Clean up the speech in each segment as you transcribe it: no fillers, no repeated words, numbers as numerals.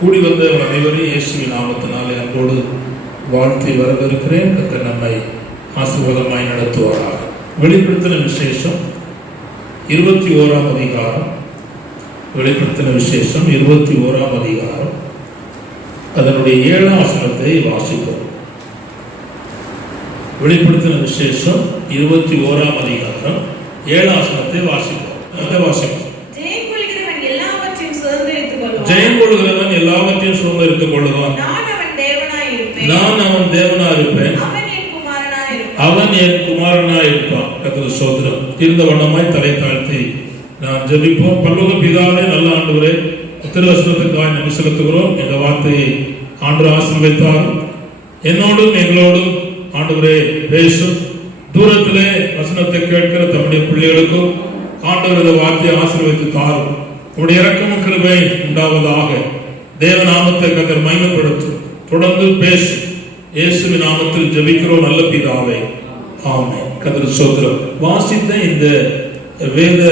கூடி வந்த அனைவரையும் இயேசுவின் நாமத்தினாலே அன்போடு வாழ்த்தி வரவேற்கிறேன். கர்த்தர் நம்மை ஆசீர்வாதமாய் நடத்துவாராக. வெளிப்படுத்தின விசேஷம் 21ஆம் அதிகாரம். வெளிப்படுத்தின விசேஷம் 21ஆம் அதிகாரம் அதனுடைய 7ஆம் வசனத்தை வாசிப்போம். வெளிப்படுத்தின விசேஷம் 21ஆம் அதிகாரம் 7ஆம் வசனத்தை வாசிப்போம். அந்த வாசிப்போம். ஜெயம் கொள்கிறவன் எல்லாவற்றையும் சுதந்தரித்துக் கொள்ளுவான். நான் அவன் தேவனாய் இருப்பேன், அவன் என் குமாரனாய் இருப்பான். கர்த்தருக்கு ஸ்தோத்திரம். இருந்த வண்ணமாய் தலை தாழ்த்தி நாம் ஜெபிப்போம். பரலோக பிதாவே, நல்ல ஆண்டவரே, திருவசனத்துக்காக நன்றி செலுத்துகிறோம். இந்த வார்த்தையை ஆண்டவர் ஆசீர்வதித்தார். என்னோடும் எங்களோடும் ஆண்டவரே பேசும். தூரத்திலே வசனத்தை கேட்கிற தம்முடைய பிள்ளைகளுக்கும் ஆண்டவர் இந்த வார்த்தையை ஆசீர்வதித்து தாரும். உடைய இரக்கமும் கிருபை உண்டாவதாக. தேவ நாமத்தை கர்த்தர் மகிமைப்படுத்தும். தொடர்ந்து பேசு. இயேசுவின் நாமத்தில் ஜெபிக்கிறோம் நல்ல பிதாவே, ஆமென். கர்த்தருக்கு ஸ்தோத்திரம். வாசித்த இந்த வேத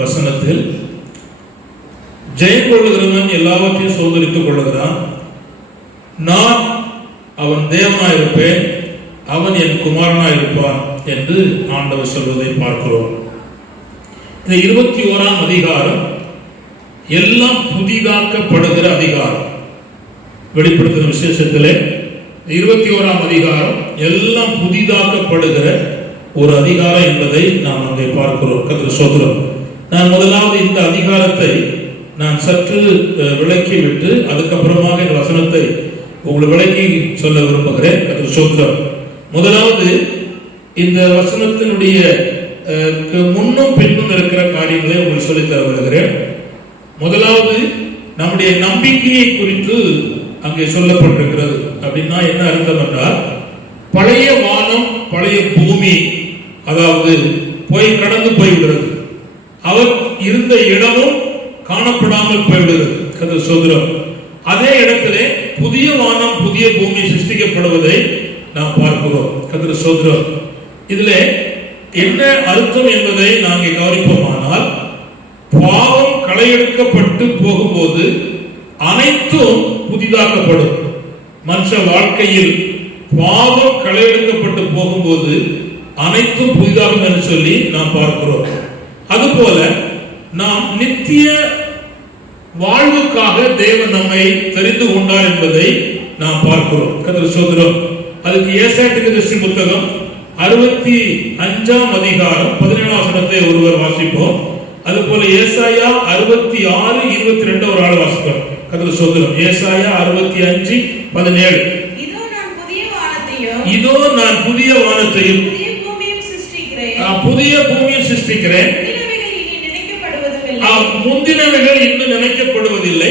வசனத்தில் ஜெயம் கொள்ளுகிறவன் எல்லாவற்றையும் சுதந்தரித்துக் கொள்ளுகிறான். நான் அவன் தேவனாய் இருப்பேன், அவன் என் குமாரனாய் இருப்பான் என்று ஆண்டவர் சொல்வதை பார்க்கிறோம். இந்த 21ஆம் அதிகாரம் எல்லாம் புதிதாக்கப்படுகிற அதிகாரம். வெளிப்படுத்தின விசேஷத்திலே 21ஆம் அதிகாரம் எல்லாம் புதிதாக்கப்படுகிற ஒரு அதிகாரம் என்பதை நாம் அங்கே பார்க்கிறோம். கர்த்தருக்கு ஸ்தோத்திரம். நான் முதலாவது இந்த அதிகாரத்தை நான் சற்று விளக்கிவிட்டு அதுக்கப்புறமாக இந்த வசனத்தை உங்களுக்கு விளக்கி சொல்ல விரும்புகிறேன். கர்த்தருக்கு ஸ்தோத்திரம். முதலாவது இந்த வசனத்தினுடைய முன்னும் பின்னும் இருக்கிற காரியங்களை உங்களுக்கு சொல்லித்தர வருகிறேன். முதலாவது நம்முடைய நம்பிக்கையை குறித்து அங்கே சொல்லப்பட்டிருக்கிறது. அப்படின்னா என்ன அர்த்தம் என்றால், பழைய வானம் பழைய பூமி அதாவது கடந்து போய்விடுறது. அவர் இருந்த இடமும் காணப்படாமல் போய்விடுகிறது. கர்த்தருக்கு ஸ்தோத்திரம். அதே இடத்திலே புதிய வானம் புதிய பூமி சிருஷ்டிக்கப்படுவதை நாம் பார்க்கிறோம். கர்த்தருக்கு ஸ்தோத்திரம். இதிலே என்ன அர்த்தம் என்பதை நாங்கள் கவனிப்போமானால், பாவம் களையெடுக்கப்பட்டு போகும்போது அனைத்தும் புதிதாக்கப்படும். மனுஷ வாழ்க்கையில் பாவம் களையெடுக்கப்பட்டு போகும்போது அனைத்தும் புதிதாகும் என்று சொல்லி நாம் பார்க்கிறோம். அதுபோல நாம் நித்திய வாழ்வுக்காக தேவன் நம்மை தெரிந்து கொண்டார் என்பதை நாம் பார்க்கிறோம். கர்த்தருக்கு ஸ்தோத்திரம். அதுக்கு ஏசாயா தீர்க்கதரிசி புத்தகம் 65ஆம் அதிகாரம் 17ஆம் வசனத்தை ஒருவர் வாசிப்போம். அதுபோல ஏசாயா 66:22 ஒரு ஆள் வாசிப்போம். கர்த்தருக்கு ஸ்தோத்திரம். ஏசாயா 65:17. இதோ நான் புதிய வானத்தையும் புதிய பூமியும் சிருஷ்டிக்கிறேன், முந்தினவைகள் இன்னும் நினைக்கப்படுவதில்லை,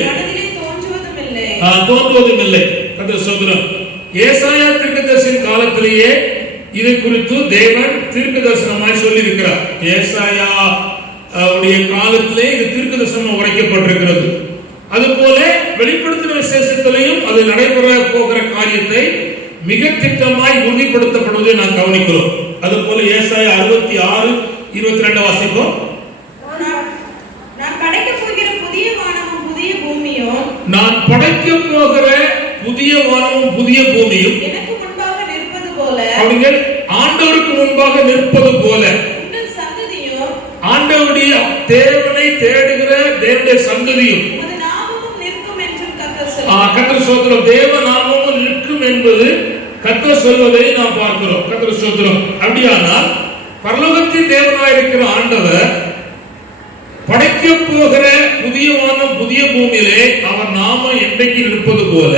தோன்றுவதும் இல்லை. கர்த்தருக்கு ஸ்தோத்திரம். ஏசாயா தீர்க்கதரிசியின் காலத்திலேயே இதை குறித்து தேவன் தீர்க்க தரிசனமாய் சொல்லி இருக்கிறார். ஏசாயா அவருடைய காலத்திலே இது தீர்க்க தரிசனம் உரைக்கப்பட்டிருக்கிறது. அதுபோல வெளிப்படுத்தின விசேஷத்திலையும் அது நடைபெற போகிற காரியத்தை மிக திட்டமாய் உறுதிப்படுத்தப்படுவதை நாம் கவனிக்கிறோம். அதுபோல ஏசாயா 66:22 வாசிப்போம். நான் படைக்க போகிற புதிய வானமும் புதிய பூமியும் எனக்கு முன்பாக நிற்பது போல, அவர்கள் ஆண்டவருக்கு முன்பாக நிற்பது போல, ஆண்டவருடைய தேவனை தேடுகிற தேவனுடைய சந்ததியும் கர்த்தர் ஸ்தோத்திரம் தேவ நாமமும் நிற்கும் என்பது கர்த்தர் சொல்வதை நாம் பார்க்கிறோம். கர்த்தர் ஸ்தோத்திரம். அப்படியானால் பரலோகத்தின் தேவனாய் இருக்கிற ஆண்டவர் படைக்க போகிற புதிய வானம் புதிய பூமியிலே அவர் நாம என்றைக்கு நிற்பது போல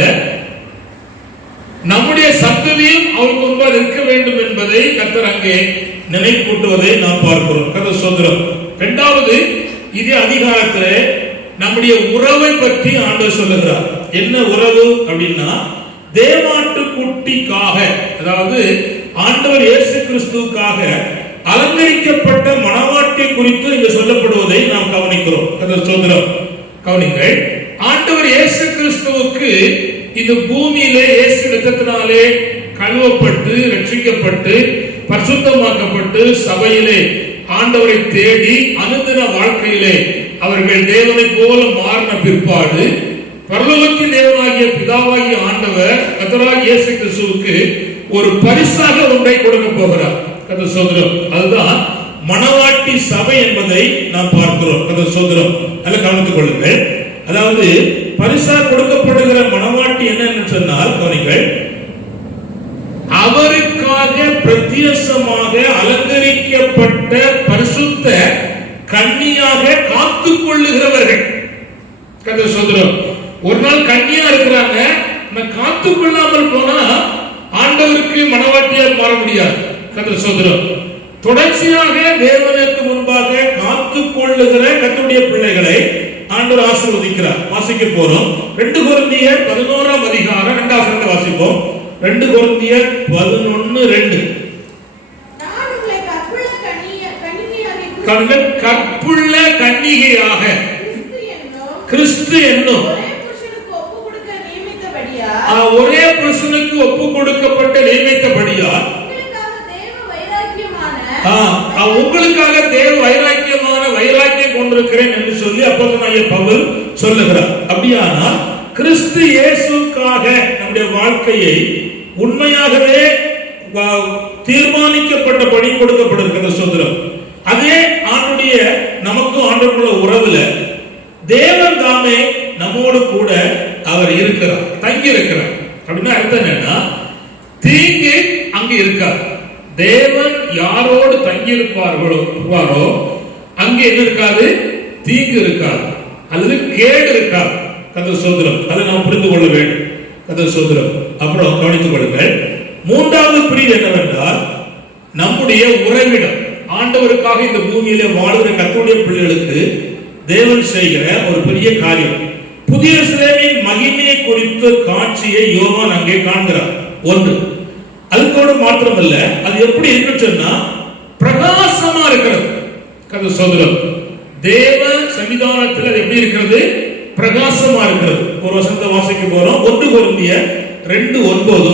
நம்முடைய சந்ததியும் அவருக்கு முன்பாக நிற்க வேண்டும் என்பதை கர்த்தர் அங்கே நினைப்பூட்டுவதை நாம் பார்க்கிறோம். கர்த்தர் ஸ்தோத்திரம். இரண்டாவது இதே அதிகாரத்திலே நம்முடைய உறவை பற்றி ஆண்டவர் சொல்லுகிறார். என்ன உறவு அப்படின்னா, தேவாட்டுக்குட்டிக்காக, அதாவது ஆண்டவர் இயேசு கிறிஸ்துவுக்காக அலங்கரிக்கப்பட்ட மணவாட்டி குறித்து இங்கு சொல்லப்படுவதை நாம் கவனிக்கிறோம். ஸ்தோத்திரம். கவனிங்கள், ஆண்டவர் இயேசு கிறிஸ்துவுக்கு இந்த பூமியிலே இயேசு இரத்தத்தினாலே கழுவப்பட்டு ரட்சிக்கப்பட்டு பரிசுத்தமாக்கப்பட்டு சபையிலே ஆண்டவரை தேடி அனுதின வாழ்க்கையிலே அவர்கள் தேவனை போல மாறின பிற்பாடு பரலோகத்தின் தேவனாகிய பிதாவாகிய ஆண்டவர் கர்த்தராகிய இயேசு கிறிஸ்துவுக்கு ஒரு பரிசாக ஒன்றை கொடுக்க போகிறார். கர்த்தர் சோதரம். அதுதான் மணவாட்டி சபை என்பதை நாம் பார்க்கிறோம். கர்த்தர் சோதரம். அதை கவனித்துக் கொள்ளுங்கள். அதாவது பரிசா கொடுக்கப்படுகிற மணவாட்டி என்னன்னு சொன்னால், கவனிங்கள், அவருக்காக பிரத்யேகமாக அலங்கரிக்கப்பட்ட பரிசுத்த கன்னியாக காத்துக் கொள்ளுகிறவர்கள். கர்த்தர் சோதரம். ஒரு நாள் கன்னியா இருக்கிறாங்க, காத்துக் கொள்ளாமல் போனா ஆண்டவருக்கு மணவாட்டியால் மாற முடியாது. கர்த்தர் சோதரம். தொடர்ச்சியாக தேவனுக்கு முன்பாக காத்துக் கொள்ளுகிற கர்த்தருடைய பிள்ளைகளை ஆண்டவர் ஆசீர்வதிக்கிறார். வாசிக்க போறோம். 2 கொரிந்தியர் 11ஆம் அதிகாரம் 2ஆம் வசனத்தை வாசிப்போம். 2 கொரிந்தியர் 11:2. கற்புள்ள கன்னிகையாக கிறிஸ்து என்னும் ஒரே புருஷனுக்கு ஒப்பு கொடுக்கப்பட்ட நியமித்தபடியால் உங்களுக்காக தேவ வைராக்கியமான வைராக்கியம் கொண்டிருக்கிறேன் என்று சொல்லி அப்போஸ்தலனாகிய பவுல் சொல்லுகிறார். அப்படியானால் கிறிஸ்து இயேசுக்காக நம்முடைய வாழ்க்கையை உண்மையாகவே தீர்மானிக்கப்பட்டபடி கொடுக்கப்படுகிற சுதந்திரம். அதே ஆண்டுடைய நமக்கும் ஆண்டுக்குள்ள உறவுல தேவன் தாமே நம்மோடு கூட அவர் இருக்கிறார், தங்கி இருக்கிறார். அப்படின்னா அர்த்தம் என்னன்னா, தீங்கு அங்கு இருக்கார். தேவன் யாரோடு தங்கி இருப்பாரோ அங்கே என்ன இருக்காது? தீங்கு இருக்காது, அல்லது கேடு இருக்காது. கர்த்தர் சோதரம். அதை நாம் புரிந்து கொள்ள வேண்டும். கர்த்தர் சோதரம். அப்புறம் கவனித்துக் கொள்ளுங்கள். 3வது பிரிவு என்னவென்றால், நம்முடைய உறவிடம். ஆண்டவருக்காக இந்த பூமியில வாழுகிற கர்த்தருடைய பிள்ளைகளுக்கு தேவன் செய்கிற ஒரு பெரிய காரியம். புதிய எருசலேமின் மகிமையை குறித்த காட்சியை யோவான் அங்கே காண்கிறார். ஒன்று, அதுக்கோடு மாத்திரமல்ல, அது எப்படி இருக்குன்னு சொன்னா பிரகாசமா இருக்கிறது. கர்த்தர் சோதரம். தேவ சன்னிதானத்தில் அது எப்படி இருக்கிறது? பிரகாசமா இருக்கிறது. ஒரு வசனத்தை வாசிக்க போறோம். 1 கொரிந்தியர் 2:9,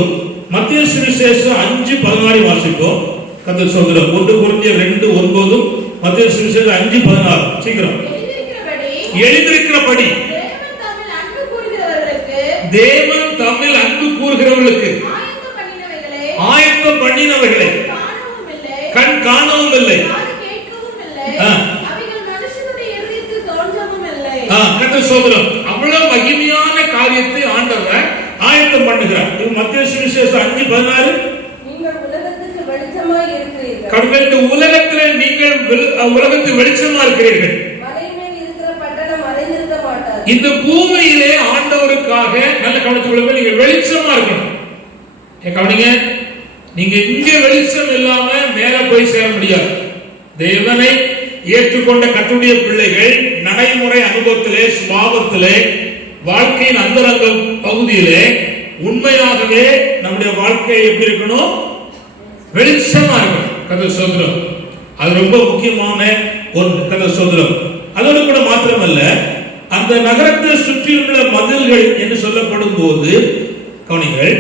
மத்தேயு சுவிசேஷம் 5:16 வாசிப்போம். கர்த்தர் சோதரம். 1 கொரிந்தியர் 2:9, மத்தேயு சுவிசேஷம் 5:16. சீக்கிரம். எழுதியிருக்கிறபடி தேவன் தம்மில் அன்பு கூறுகிறவர்களுக்கு ஆயத்தம் பண்ணினவைகளை கண் காணவும் இல்லை, அவ்வளவு மகிமையான காரியத்தை ஆண்டவர் ஆயத்தம் பண்ணுகிறார். இது மத்தேயு சுவிசேஷம் 5:16. உலகத்தில் நீங்கள் உலகத்தில் வெளிச்சமா இருக்கிறீர்கள். இந்த பூமியிலே ஆண்டவருக்காக நல்ல கவனித்துக் கொள்ளுங்கள். நீங்க வெளிச்சமா இருக்கணும். கவனிங்க, நீங்க இங்க வெளிச்சம் இல்லாம மேல போய் சேர முடியாது. தேவனை ஏற்றுக்கொண்ட கர்த்தருடைய பிள்ளைகள் நடைமுறை அனுபவத்திலே, சுபாவத்திலே, வாழ்க்கையின் அந்தரங்க பகுதியிலே உண்மையாகவே நம்முடைய வாழ்க்கை எப்படி இருக்கணும்? வெளிச்சமா இருக்கணும். கர்த்தர் சோதரம். அது ரொம்ப முக்கியமான ஒன்று. கர்த்தர் சோதரம். அதோடு கூட மாத்திரமல்ல, அந்த நகரத்தை சுற்றியுள்ள மதில்கள் என்று சொல்லப்படும் போது கவனிங்கள்,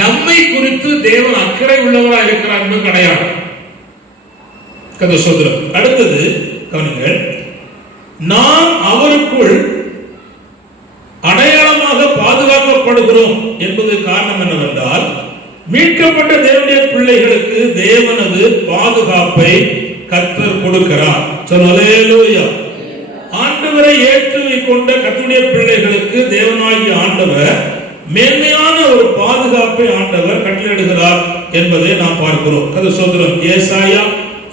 நம்மை குறித்து தேவன் அக்கறை உள்ளவராக இருக்கிறார் என்பது கிடையாது. கர்த்தர் சோதரம். அடுத்தது கவனிங்கள், நாம் அவருக்குள் அடையாளமாக பாதுகாக்கப்படுகிறோம் என்பது காரணம் என்னவென்றால், மீட்கப்பட்ட தேவனுடைய பிள்ளைகளுக்கு தேவனது பாதுகாப்பை கர்த்தர் கொடுக்கிறார். ஹல்லேலூயா. ஆண்டவரை ஏற்றுக்கொண்ட கர்த்தருடைய பிள்ளைகளுக்கு தேவனாகிய ஆண்டவர் மேன்மையான ஒரு பாதுகாப்பை ஆண்டவர் கட்டளையிடுகிறார் என்பதை நாம் பார்க்கிறோம். கர்த்தர் சோதரம். ஏசாயா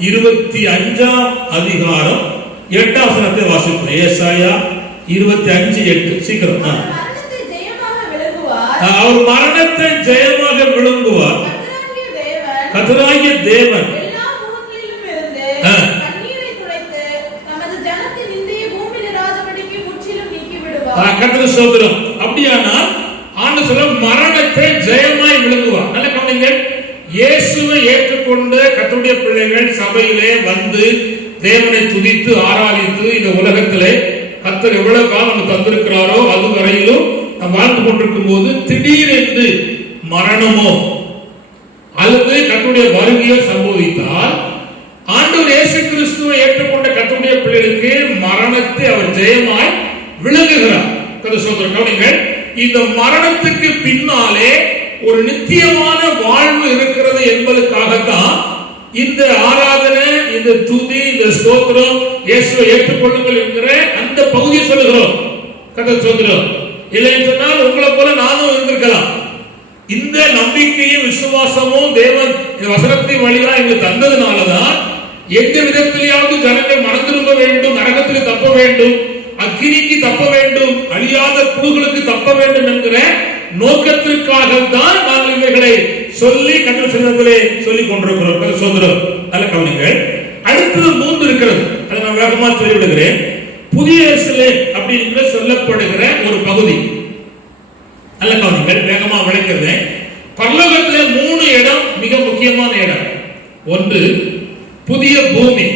25ஆம் அதிகாரம் 8ஆம் வசனத்தை வாசிப்போம். ஏசாயா 25:8. சீக்கிரம். அவர் மரணத்தை ஜெயமாக விழுங்குவார். கர்த்தராகிய தேவன் கர்த்தருக்கு ஸ்தோத்திரம். அப்படியானால் ஆண்டவர் சொல்ல மரணத்தை ஜெயமாய் விழுங்குவார். நல்ல கவனிங்க. இயேசுவை ஏற்றுக்கொண்ட கர்த்தருடைய பிள்ளைகள் சபையிலே வந்து தேவனை துதித்து ஆராதித்து இந்த உலகத்திலே கர்த்தர் எவ்வளவு காலம் நமக்கு தந்திருக்கிறாரோ அது வரையிலும் நாம் வாழ்ந்து கொண்டிருக்கும் போது திடீரென்று மரணமோ அல்லது கர்த்தருடைய வருகையோ சம்பவித்தால் ஆண்டவர் இயேசு கிறிஸ்துவை ஏற்றுக்கொண்ட கர்த்தருடைய பிள்ளைகளுக்கு மரணத்தை அவர் ஜெயமாய் விழுங்குகிறார். கவனிங்கள். இந்த மரணத்துக்கு பின்னாலே ஒரு நித்தியமான வாழ்வு இருக்கிறது என்பதற்காகத்தான் இந்த ஆராதனை, இந்த துதி, இந்த ஸ்தோத்திரம், இயேசுவை ஏற்றுக்கொள்ளுங்கள் என்கிற அந்த பகுதியை சொல்லுகிறோம். கர்த்தருக்கு ஸ்தோத்திரம். இல்லை சொன்னால் உங்களை போல நானும் இருந்திருக்கலாம். இந்த நம்பிக்கையும் விசுவாசமும் தேவன் இந்த வசனத்தின் வழியாக எங்களுக்கு தந்ததுனாலதான் எந்த விதத்திலேயாவது ஜனங்கள் மனம் திரும்ப வேண்டும், நரகத்துக்கு தப்ப வேண்டும், அக்கினிக்கு தப்ப வேண்டும், அழியாத புழுகளுக்கு தப்ப வேண்டும் என்கிற நோக்கத்திற்காக தான் நாங்கள் இவைகளை சொல்லி கட்டளை சொல்லிக் கொண்டிருக்கிறோம். சோதரம். நல்ல கவனிங்கள். அடுத்தது 3 இருக்கிறது. அதை நான் வேகமா சொல்லிவிடுகிறேன். புதிய எருசலேம் அப்படின்னு சொல்லப்படுகிற ஒரு பகுதி. நல்ல கவனிங்கள். வேகமா விளக்குறேன். பரலோகத்திலே 3 இடம் மிக முக்கியமான இடம். ஒன்று புதிய பூமி,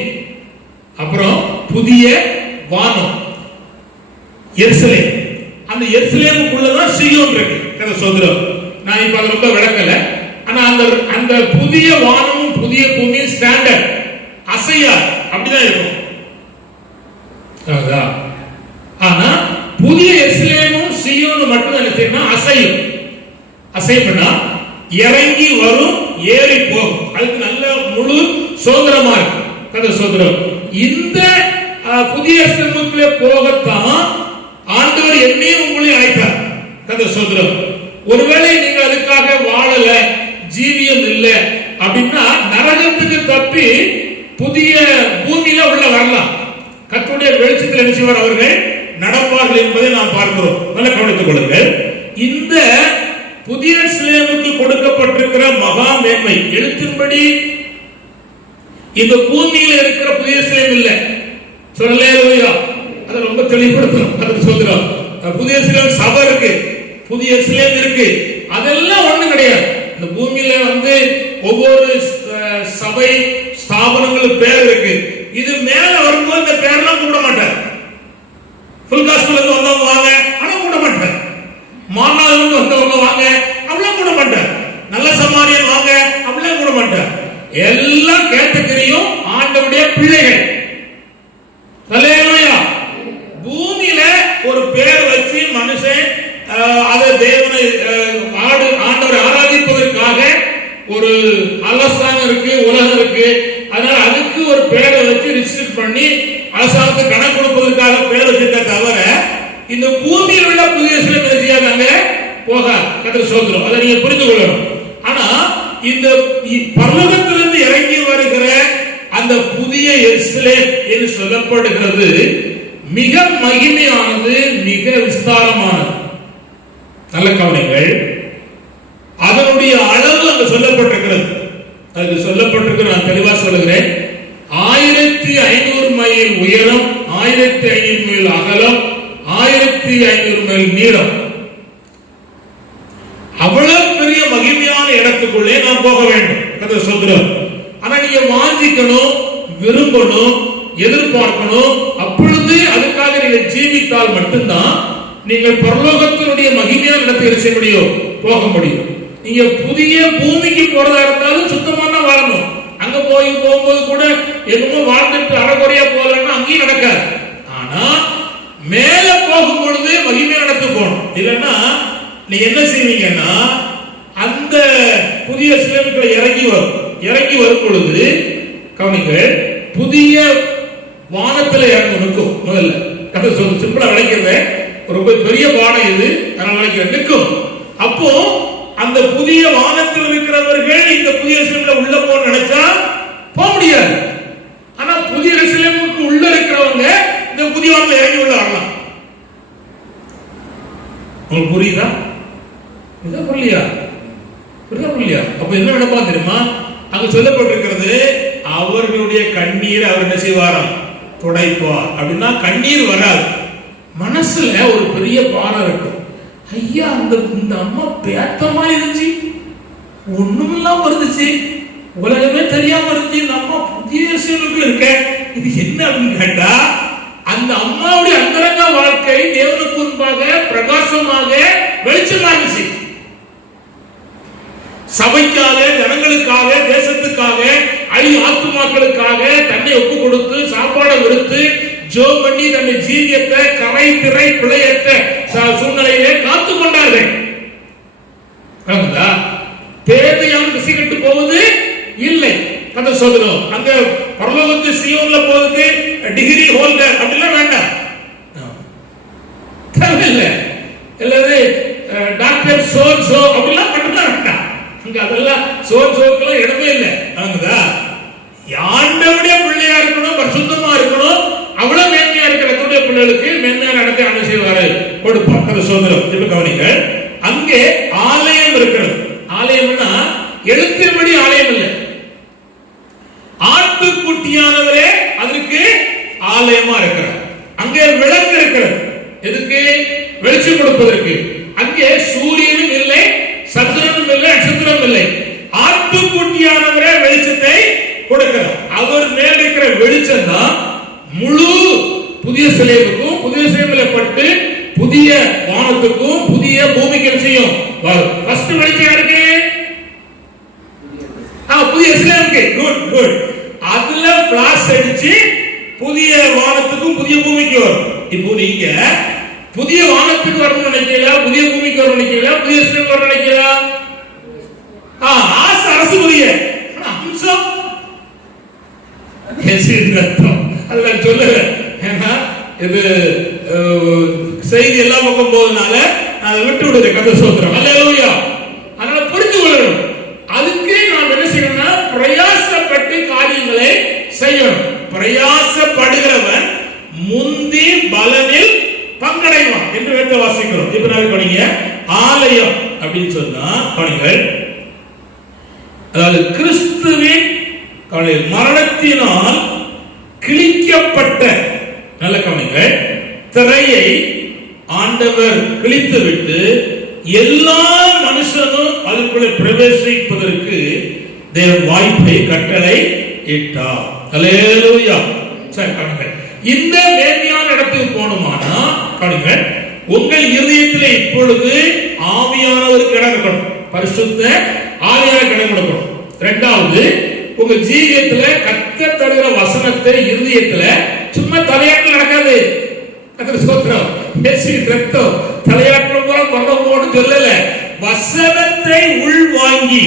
அப்புறம் புதிய வானம், எருசலேம். அந்த எருசலேமுக்குள்ளதான் சீயோன் இருக்கு. சோதரம். நான் இப்ப அதை ரொம்ப விளக்கல. ஆனா அந்த புதிய வானமும் புதிய பூமியும் ஸ்டாண்டர்ட் அசையா அப்படிதான் இருக்கும். ஆனா புதிய எருசலேமும் சீயோனும் மட்டும் என்ன செய்யணும்? அசையும். அசையும்னா இறங்கி வரும், ஏறி போகும். அதுக்கு நல்ல முழு சுதந்திரமா இருக்கு. கதை சுதந்திரம். இந்த புதிய எருசலேமுக்குள்ளே போகத்தான் ஆண்டவர் என்னையும் உங்களையும் அழைத்தார். கதை சுதந்திரம். ஒருவேளை நீங்க அதுக்காக வாழல, ஜீவியம் இல்லை அப்படின்னா நரகத்துக்கு தப்பி புதிய பூமியில உள்ள வரலாம். கர்த்தருடைய வெளிச்சத்தில் என்ன செய்வார்? அவர்கள் நடப்பார்கள் என்பதை நாம் பார்க்கிறோம். நல்ல கவனித்துக் கொள்ளுங்கள். இந்த புதிய எருசலேமுக்கு கொடுக்கப்பட்டிருக்கிற மகா மேன்மை எழுத்தின்படி இந்த பூமியில இருக்கிற புதிய எருசலேம் இல்லை. சொல்லலையா? அதை ரொம்ப தெளிவுபடுத்தணும். அதுக்கு சொல்றோம். புதிய எருசலேம் சபை இருக்கு, புதிய எருசலேம் இருக்கு. அதெல்லாம் ஒண்ணு கிடையாது. இந்த பூமியில வந்து ஒவ்வொரு சபை ஸ்தாபனங்களுக்கு பேர் இருக்கு. இது மேல வரும்போது இந்த பேர்லாம் கூட மாட்டார். ஃபுல் காஸ்பல்ல இருந்து வந்தவங்க வாங்க, ஆனா கூட மாட்டார். மாநாடுல இருந்து வந்தவங்க வாங்க, அப்படிலாம் கூட மாட்டார். நல்ல சமாரியன் வாங்க, அப்படிலாம் கூட மாட்டார். எல்லாம் கேட்டகரியும் ஆண்டவருடைய பிள்ளைகள். ஹல்லேலூயா. பூமியில ஒரு பேர் வச்சு மனுஷன் அதை தேவனை ஆண்டவரை ஆராதிப்பதற்காக ஒரு அரசாங்கம் இருக்கு, உலகம் இருக்கு. அதனால அதுக்கு ஒரு பேரை வச்சு ரிஜிஸ்டர் பண்ணி அரசாங்கத்துக்கு கணக்கு கொடுப்பதற்காக பேர் வச்சிருக்க தவிர இந்த பூமியில் உள்ள புதிய எருசலேம் செய்யாதாங்க போகாது. கர்த்தருக்கு ஸ்தோத்திரம். அதை நீங்க புரிந்து கொள்ளணும். ஆனா இந்த பரலோகத்திலிருந்து இறங்கி வருகிற அந்த புதிய எருசலேம் என்று சொல்லப்படுகிறது மிக மகிமையானது, மிக விஸ்தாரமானது. நல்ல கவனிங்கள். அதனுடைய அளவு அங்கு சொல்லப்பட்டிருக்கிறது. அதுக்கு சொல்லப்பட்டிருக்கிறது. நான் தெளிவா சொல்லுகிறேன். 1500 மைல் உயரம், 1500 மைல் அகலம், 1500 மைல் நீளம். அவ்வளவு பெரிய மகிமையான இடத்துக்குள்ளே நாம் போக வேண்டும். கதை சொல்கிறோம். ஆனா நீங்க வாஞ்சிக்கணும், விரும்பணும், எதிர்பார்க்கணும். அப்பொழுது அதுக்காக நீங்க ஜீவித்தால் மட்டும்தான் நீங்கள் பரலோகத்தினுடைய மகிமையான இடத்தை செய்ய முடியும், போக முடியும். நீங்க புதிய பூமிக்கு போறதா இருந்தாலும் சுத்தமான வாழணும். அங்க போகும்போது கூட என்னமோ வாழ்ந்துட்டு அறகுறையா போகலன்னா அங்கேயும் நடக்காது. ஆனா மேல போகும் பொழுது மகிமையான இடத்துக்கு போகணும். இல்லைன்னா நீ என்ன செய்வீங்கன்னா அந்த புதிய எருசலேமுக்குள்ள இறங்கி வரும் பொழுது கவனிங்கள், புதிய வானத்துல இறங்க நிற்கும். முதல்ல கதை சொல்லு, சிம்பிளா விளைக்கிறத ரொம்ப பெரிய பாடம் இது. நிற்கும். அப்போ அந்த புதிய வானத்தில் இருக்கிறவர்கள் இந்த புதிய எருசலேமுக்குள்ள உள்ள போக நினைச்சா போக முடியாது. ஆனா புதிய எருசலேமுக்கு உள்ள இருக்கிறவங்க இந்த புதிய வானத்துல இறங்கி உள்ள வரலாம். உங்களுக்கு புரியுதா? புரியலையா? அப்ப என்ன நடப்பா தெரியுமா? அங்க சொல்லப்பட்டிருக்கிறது, அவர்களுடைய கண்ணீர் அவர் என்ன செய்வாராம்? துடைப்பார். அப்படின்னா கண்ணீர் வராது, மனசுல ஒரு பெரிய பாரம் இருக்கும். ஐயா இந்த அம்மா பேத்த மாதிரி இருந்துச்சு, ஒண்ணுமில்லாம இருந்துச்சு, உலகமே தெரியாம இருந்துச்சு, இந்த அம்மா புதிய சீனுக்குள்ள இருக்க, இது என்ன அப்படின்னு கேட்டா அந்த அம்மாவுடைய அந்தரங்க வாழ்க்கை தேவனுக்கு முன்பாக பிரகாசமாக வெளிச்சமா இருந்துச்சு. சபைக்காக, ஜனங்களுக்காக, தேசத்துக்காக, ஆத்துமாக்களுக்காக தன்னை ஒப்பு கொடுத்து சாப்பாடை கொடுத்து ஜோ பண்ணி தன்னை ஜீவியத்தை கரை திரை பிழையற்ற சூழ்நிலையிலே காத்து கொண்டார்கள். தேவை அவனுக்கு சீக்கிட்டு போவது இல்லை. கதை சொல்கிறோம், அங்க பரலோகத்து சீயோன்ல போகுது டிகிரி ஹோல்டர் அப்படிலாம் வேண்டாம், தேவையில்லை. எல்லாரு டாக்டர் சோன் சோ அப்படிலாம் மட்டும்தான் வேண்டாம். அங்க அதெல்லாம் சோன் சோக்கெல்லாம் இடமே இல்லை. அங்கதா ஆண்டவருடைய பிள்ளையா இருக்கணும், பரிசுத்தமா இருக்கணும், அவ்வளவு மேன்மையா இருக்கிற தூய பிள்ளைகளுக்கு மேன்மையா நடத்தி ஆண்டு செய்வாரு கொடுப்பார். கதை சுதந்திரம். இப்ப கவனிங்க, அங்கே ஆலயம் இருக்கிறது. ஆலயம்னா எழுத்தின்படி ஆலயம் இல்லை, ஆட்டுக்குட்டியானவரே அதற்கு ஆலயமா இருக்கிறார். அங்கே விளக்கு இருக்கிறது, எதுக்கு? வெளிச்சம் கொடுப்பதற்கு. அங்கே சூரியனும் இல்லை, சந்திரனும் இல்லை, நட்சத்திரம் இல்லை, ஆட்டுக்குட்டியானவரே வெளிச்சத்தை கொடுக்கிறார். அவர் மேல் இருக்கிற வெளிச்சம் தான் முழு புதிய சிலைக்கும் புதிய சிலையில பட்டு புதிய வானத்துக்கும் புதிய பூமிக்கு செய்யும். ஃபர்ஸ்ட் வெளிச்சம் யாருக்கு? புதிய சிலைக்கு. Good good. அதுல பிளாஷ் அடிச்சு புதிய வானத்துக்கும் புதிய பூமிக்கு வரும். இப்போ நீங்க புதிய வானத்துக்கு வரணும்னு நினைக்கிறீங்களா, புதிய பூமிக்கு வரணும்னு நினைக்கிறீங்களா, புதிய சிலைக்கு வரணும்னு நினைக்கிறீங்களா? ஆசை அரசு புதிய அம்சம் அது நான் சொல்லல. ஏன்னா இது செய்தி எல்லா பக்கம் போவதனால அதை விட்டு விடுறேன். கதை சோத்திரம். அல்லேலூயா. அதனால புரிந்து கொள்ளணும். அதுக்கு நாம் என்ன செய்யணும்னா பிரயாசப்பட்டு காரியங்களை செய்யணும். பிரயாசப்படுகிறவன் முந்தி பலனில் பங்கடைவான் என்று வேத வாசிக்கிறோம். இப்ப நான் கவனிங்க, ஆலயம் அப்படின்னு சொன்னா கவனிங்கள், அதாவது கிறிஸ்துவின் மரணத்தினால் கிழிக்கப்பட்ட, நல்ல கவனிங்கள், திரையை ஆண்டவர் கிழித்து விட்டு எல்லா மனுஷனும் அதுக்குள்ளே பிரவேசிப்பதற்கு தேவன் வாய்ப்பை கட்டளை இட்டார். அல்லேலூயா. சரி கவனிங்கள், இந்த மேன்மையான இடத்துக்கு போகணுமானா கவனிங்கள், உங்கள் இருதயத்தில் இப்பொழுது ஆவியானவருக்கு இடம் கொடுக்கணும், பரிசுத்த ஆவியானவருக்கு இடம் கொடுக்கணும். இரண்டாவது, உங்க ஜீவியத்துல கர்த்தர் தருகிற வசனத்தை இருதயத்துல சும்மா தலையாட்டல் நடக்காது. சோத்திரம் பேசி ரத்தம் தலையாட்டம் போல கொண்டோடு சொல்லல, வசனத்தை உள்வாங்கி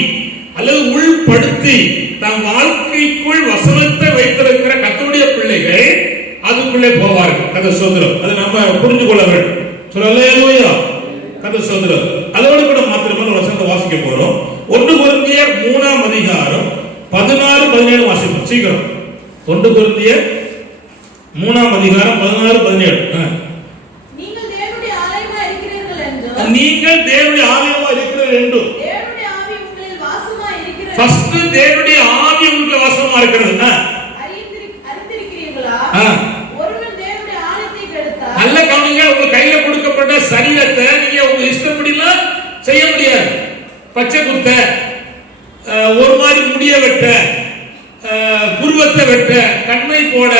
அல்லது உள்படுத்தி தம் வாழ்க்கைக்குள் வசனத்தை வைத்திருக்கிற கர்த்தருடைய பிள்ளைகள் அதுக்குள்ளே போவார்கள். கதை சோதரம். அது நம்ம புரிந்து கொள்ள வேண்டும். அல்லேலூயா. கதை சோதரம். அதோடு கூட மாத்திரமே வசனத்தை வாசிக்க போறோம். 1 கொரிந்தியர் 3ஆம் அதிகாரம் 16 17 வாசிப்போம் சீக்கிரம். 1 கொரிந்தியர் 3ஆம் அதிகாரம் 16 17. நீங்கள் தேவனுடைய ஆலயமா இருக்கிறீர்கள் என்றும் நீங்கள் தேவனுடைய ஆலயமா இருக்கிறீர்கள் என்றும் தேவனுடைய ஆவி உங்களில் வாசமா இருக்கிறது. ஃபர்ஸ்ட் தேவனுடைய ஆவி உங்களில் வாசமா இருக்கிறது. அறிந்திருக்கிறீர்களா? ஒருவன் தேவனுடைய ஆலயத்தை கெடுத்தால், நல்ல கவனிங்க, உங்க கையில கொடுக்கப்பட்ட சரீரத்தை நீங்க உங்க இஷ்டப்படிலாம் செய்ய முடியாது. பச்சை குத்த, ஒரு மாதிரி முடிய வெட்ட, புருவத்தை வெட்ட, கண்ணை போட,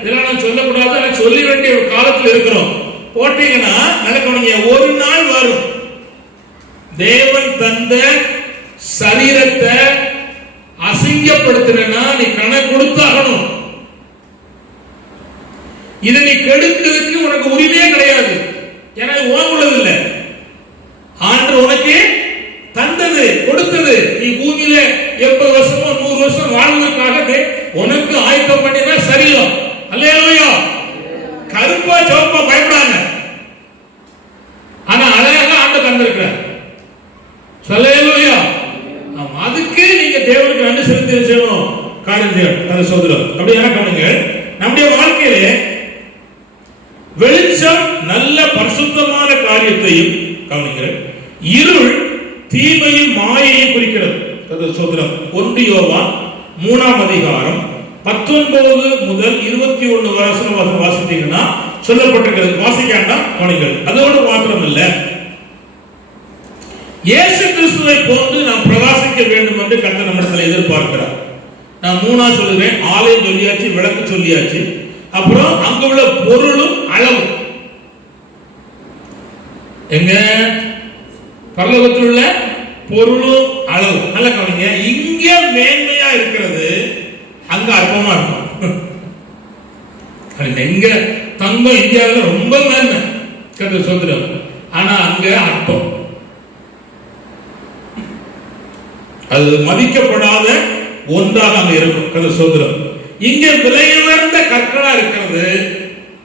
இதெல்லாம் நான் சொல்லக்கூடாது. நான் சொல்ல வேண்டிய ஒரு காலத்தில் இருக்கிறோம். போட்டீங்கன்னா நடக்கணுங்க, ஒரு நாள் வரும் தேவன் தந்த சரீரத்தை அசிங்கப்படுத்தினா நீ கணக்கு கொடுத்தாகணும். இதை நீ கெடுக்கிறதுக்கு உனக்கு உரிமையே கிடையாது. ஏன்னா ஓங்குள்ளது இல்லை, ஆண்டு உனக்கு தந்தது கொடுத்தது. நீ பூமியில 80 வருஷமோ 100 வருஷம் வாழ்வதற்காக உனக்கு ஆயத்தம் பண்ணினா சரீரம். அல்லேலூயா. கருப்பா சிவப்பா பயப்படாங்க, ஆனா அழகா ஆண்டு தந்திருக்கிறார். அல்லேலூயா. அதுக்கு நீங்க தேவனுக்கு நன்றி செலுத்தி செய்யணும். காரியம் அதை சொல்றோம். அப்படி என்ன கவனிங்க, நம்முடைய வாழ்க்கையிலே வெளிச்சம் நல்ல பரிசுத்தமான காரியத்தையும் கவனிங்க, இருள் தீமையும் மாயையும் குறிக்கிறது. சோதரம். 1 யோவான் 3ஆம் அதிகாரம் 19 முதல் 21 வசனம் வாசித்தீங்கன்னா சொல்லப்பட்டிருக்கிறது. வாசிக்காண்டாம் கவனிங்கள். அதோடு மாத்திரமல்ல, இயேசு கிறிஸ்துவை போன்று நாம் பிரகாசிக்க வேண்டும் என்று கர்த்தர் நம்மிடத்தில் எதிர்பார்க்கிறார். நான் மூணா சொல்லுவேன். ஆலயம் சொல்லியாச்சு, விளக்கு சொல்லியாச்சு, அப்புறம் அங்க உள்ள பொருளும் அளவும். எங்க பரலோகத்தில் உள்ள பொருளும் அளவு நல்ல கவனிங்க. இங்க மேன்மையா இருக்கிறது, அங்க அற்பமா இருக்கும். எங்க தங்கம் இந்தியாவில் ரொம்ப மேன்மை கர்த்தர் சொல்றார், ஆனா அங்க அற்பம், அது மதிக்கப்படாத ஒன்றாக அங்க இருக்கும் கர்த்தர் சொல்றார். இங்க விலையுயர்ந்த கற்களா இருக்கிறது,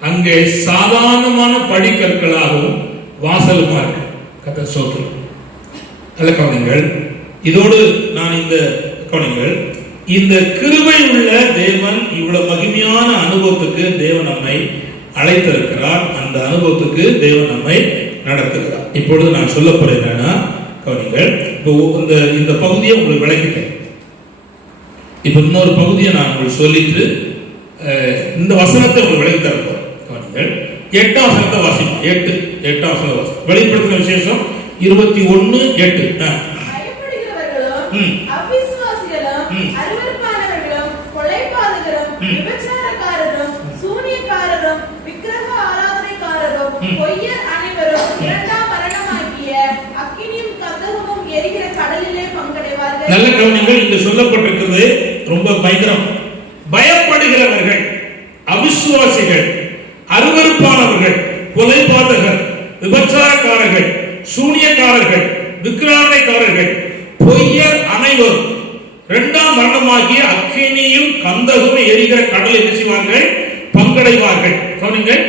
அங்கே சாதாரணமான படிக்கற்களாகவும் வாசலுமா இருக்கு கர்த்தர் சொல்றார். நல்ல கவனிங்கள். இதோடு நான் இந்த கவனிங்கள், இந்த கிருபை உள்ள தேவன் இவ்வளவு மகிமையான அனுபவத்துக்கு தேவன் நம்மை அழைத்திருக்கிறார். அந்த அனுபவத்துக்கு தேவன் நம்மை நடத்துகிறார். இப்பொழுது நான் சொல்ல போறேன் என்னன்னா, கவனிங்கள், இந்த பகுதியை உங்களுக்கு விளக்கிட்டேன். இப்ப இன்னொரு பகுதியை நான் உங்களுக்கு சொல்லிட்டு இந்த வசனத்தை உங்களுக்கு விளக்கி தரப்போம். கவனிங்கள், 8ஆம் வசனத்தை வாசிப்போம். 8ஆம் வசனத்தை வாசிப்போம். வெளிப்படுத்தின விசேஷம் 21:8. பயப்படுகிறவர்களும் அவிசுவாசிகளும் அருவருப்பானவர்களும் கொலைபாதகரும் விபச்சாரக்காரரும் சூனியக்காரரும் விக்கிரக ஆராதனைக்காரரும் பொய்யர் அனைவரும் இரண்டாம் மரணமாகிய அக்கினியும் கந்தகமும் எரிகிற கடலிலே பங்கடைவார்கள். நல்ல கவனிங்கள். இங்கு சொல்லப்பட்டிருக்கிறது ரொம்ப பயங்கரம். பயப்படுகிறவர்கள், அவிசுவாசிகள், அருவருப்பானவர்கள், கொலைபாதகர், விபச்சாரக்காரர்கள், சூனியக்காரர்கள், விக்கிரகக்காரர்கள், பொய்யர் அனைவரும் இரண்டாம் மரணமாகிய அக்கினியும் கந்தகமும் எரிகிற கடலில் என்ன செய்வார்கள்? பங்கடைவார்கள். கவனிங்கள்,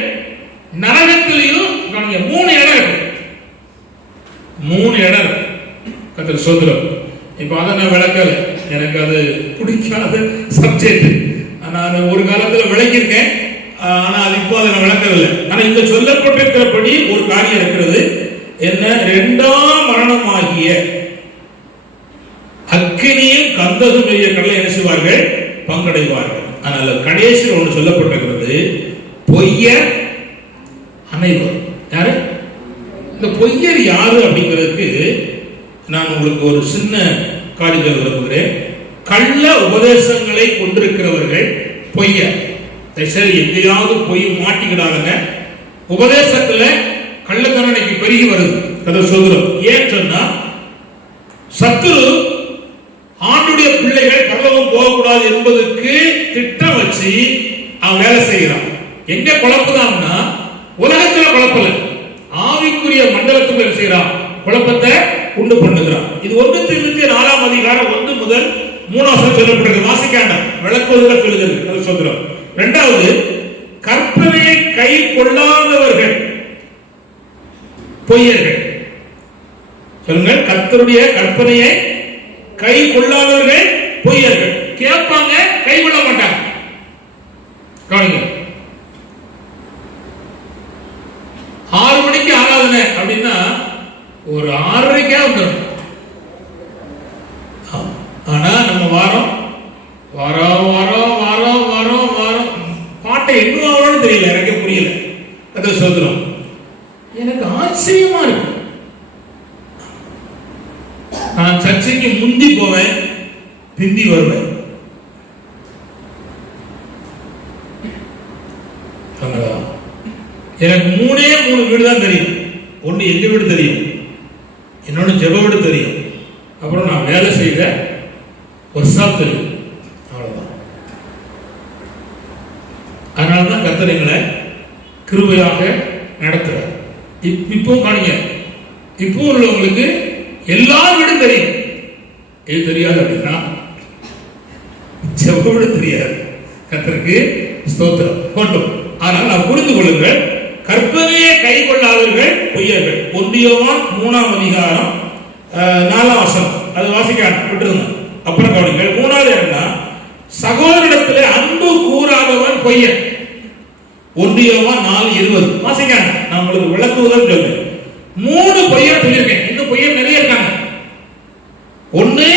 நரகத்திலையும் 3 இடம் இருக்கு. 3 இடம் இருக்கு கர்த்தர் சொல்றார். இப்ப அதை நான் விளக்கல, எனக்கு அது பிடிக்காத சப்ஜெக்ட். நான் ஒரு காலத்துல விளக்கியிருக்கேன், ஆனா அது இப்போ அதை நான் விளக்கவில்லை. ஆனா இங்க சொல்லப்பட்டிருக்கிறபடி ஒரு காரியம் இருக்கிறது. என்ன? இரண்டாம் மரணமாகிய அக்கினியும் கந்தகம் எரிகிற கடலை என்ன செய்வார்கள்? பங்கடைவார்கள். அதனால கடைசியில் ஒன்று சொல்லப்பட்டிருக்கிறது, பொய்யர் அனைவரும். யாரு இந்த பொய்யர்? யாரு அப்படிங்கிறதுக்கு நான் உங்களுக்கு ஒரு சின்ன காரியத்தை விரும்புகிறேன். கள்ள உபதேசங்களை கொண்டிருக்கிறவர்கள் பொய்யர். சரி, எங்கேயாவது போய் மாட்டிக்கிடாதங்க. உபதேசத்துல கள்ளத்தனனைக்கு பெருகி வருது கதை சொல்கிறோம். ஏன் சொன்னா, சத்துரு ஆண்டுடைய பிள்ளைகள் பரலோகம் போகக்கூடாது என்பதற்கு திட்டம் வச்சு அவன் வேலை செய்கிறான். எங்க குழப்பதான்னா, உலகத்துல குழப்பல, ஆவிக்குரிய மண்டலத்துக்கு வேலை செய்யறான், குழப்பத்தை உண்டு பண்ணுகிறான். இது 1 தீமோத்தேயு 4ஆம் அதிகாரம் 1 முதல் 3 சொல்லப்படுகிறது. வாசிக்காண்ட விளக்குவதில் சொல்லுகிறது அது சொல்கிறோம். 2வது, கற்பனையை கை கொள்ளாதவர்கள் பொய்யர்கள். சொல்லுங்கள், கர்த்தருடைய கற்பனையை கை கொள்ளாதவர்கள் பொய்யர்கள். கேட்பாங்க, கை கொள்ள மாட்டாங்க. கவனிங்க, 6 மணிக்கு ஆராதனை அப்படின்னா ஒரு 6:30 வந்துடும். ஆனா நம்ம வாரம் வாரம் வாரம் வாரம் வாரம் வாரம் பாட்டை இன்னும் அவ்வளவு தெரியல, எனக்கே புரியல. அதை சொல்றோம். எனக்கு ஆச்சரியமா இருக்கு. நான் சர்ச்சைக்கு முந்தி போவேன், பிந்தி வருவேன். எனக்கு 3 வீடு தான் தெரியும். ஒன்று எங்க வீடு தெரியும், என்னோட ஜெப வீடு தெரியும், அப்புறம் நான் வேலை செய்த ஒரு ஷாப் தெரியும். அவ்வளவுதான். அதனாலதான் கர்த்தர் எங்களை கிருபையாக நடத்துறார். இப்போ காணுங்க, இப்போ உள்ளவங்களுக்கு எல்லா வீடும் தெரியும். எது தெரியாது அப்படின்னா ஜெப வீடு தெரியாது. கர்த்தருக்கு ஸ்தோத்திரம் போட்டோம். ஆனால் நான் புரிந்து கொள்ளுங்கள், கற்பனையை கை கொள்ளாதவர்கள் பொய்யர்கள். 1 யோவான் 3ஆம் அதிகாரம் 4ஆம் வசனம் அது வாசிக்க விட்டுருங்க. அப்புறம் கவனிங்கள், 3வது என்ன, சகோதரிடத்திலே அன்பு கூறாதவன் பொய்யன். 1 யோவான் 4:20 வாசிக்க. நான் உங்களுக்கு விளக்குவதற்கு சொல்றேன். 3 பொய்யர் சொல்லியிருக்கேன், இன்னும் பொய்யர் நிறைய இருக்காங்க. ஒண்ணு,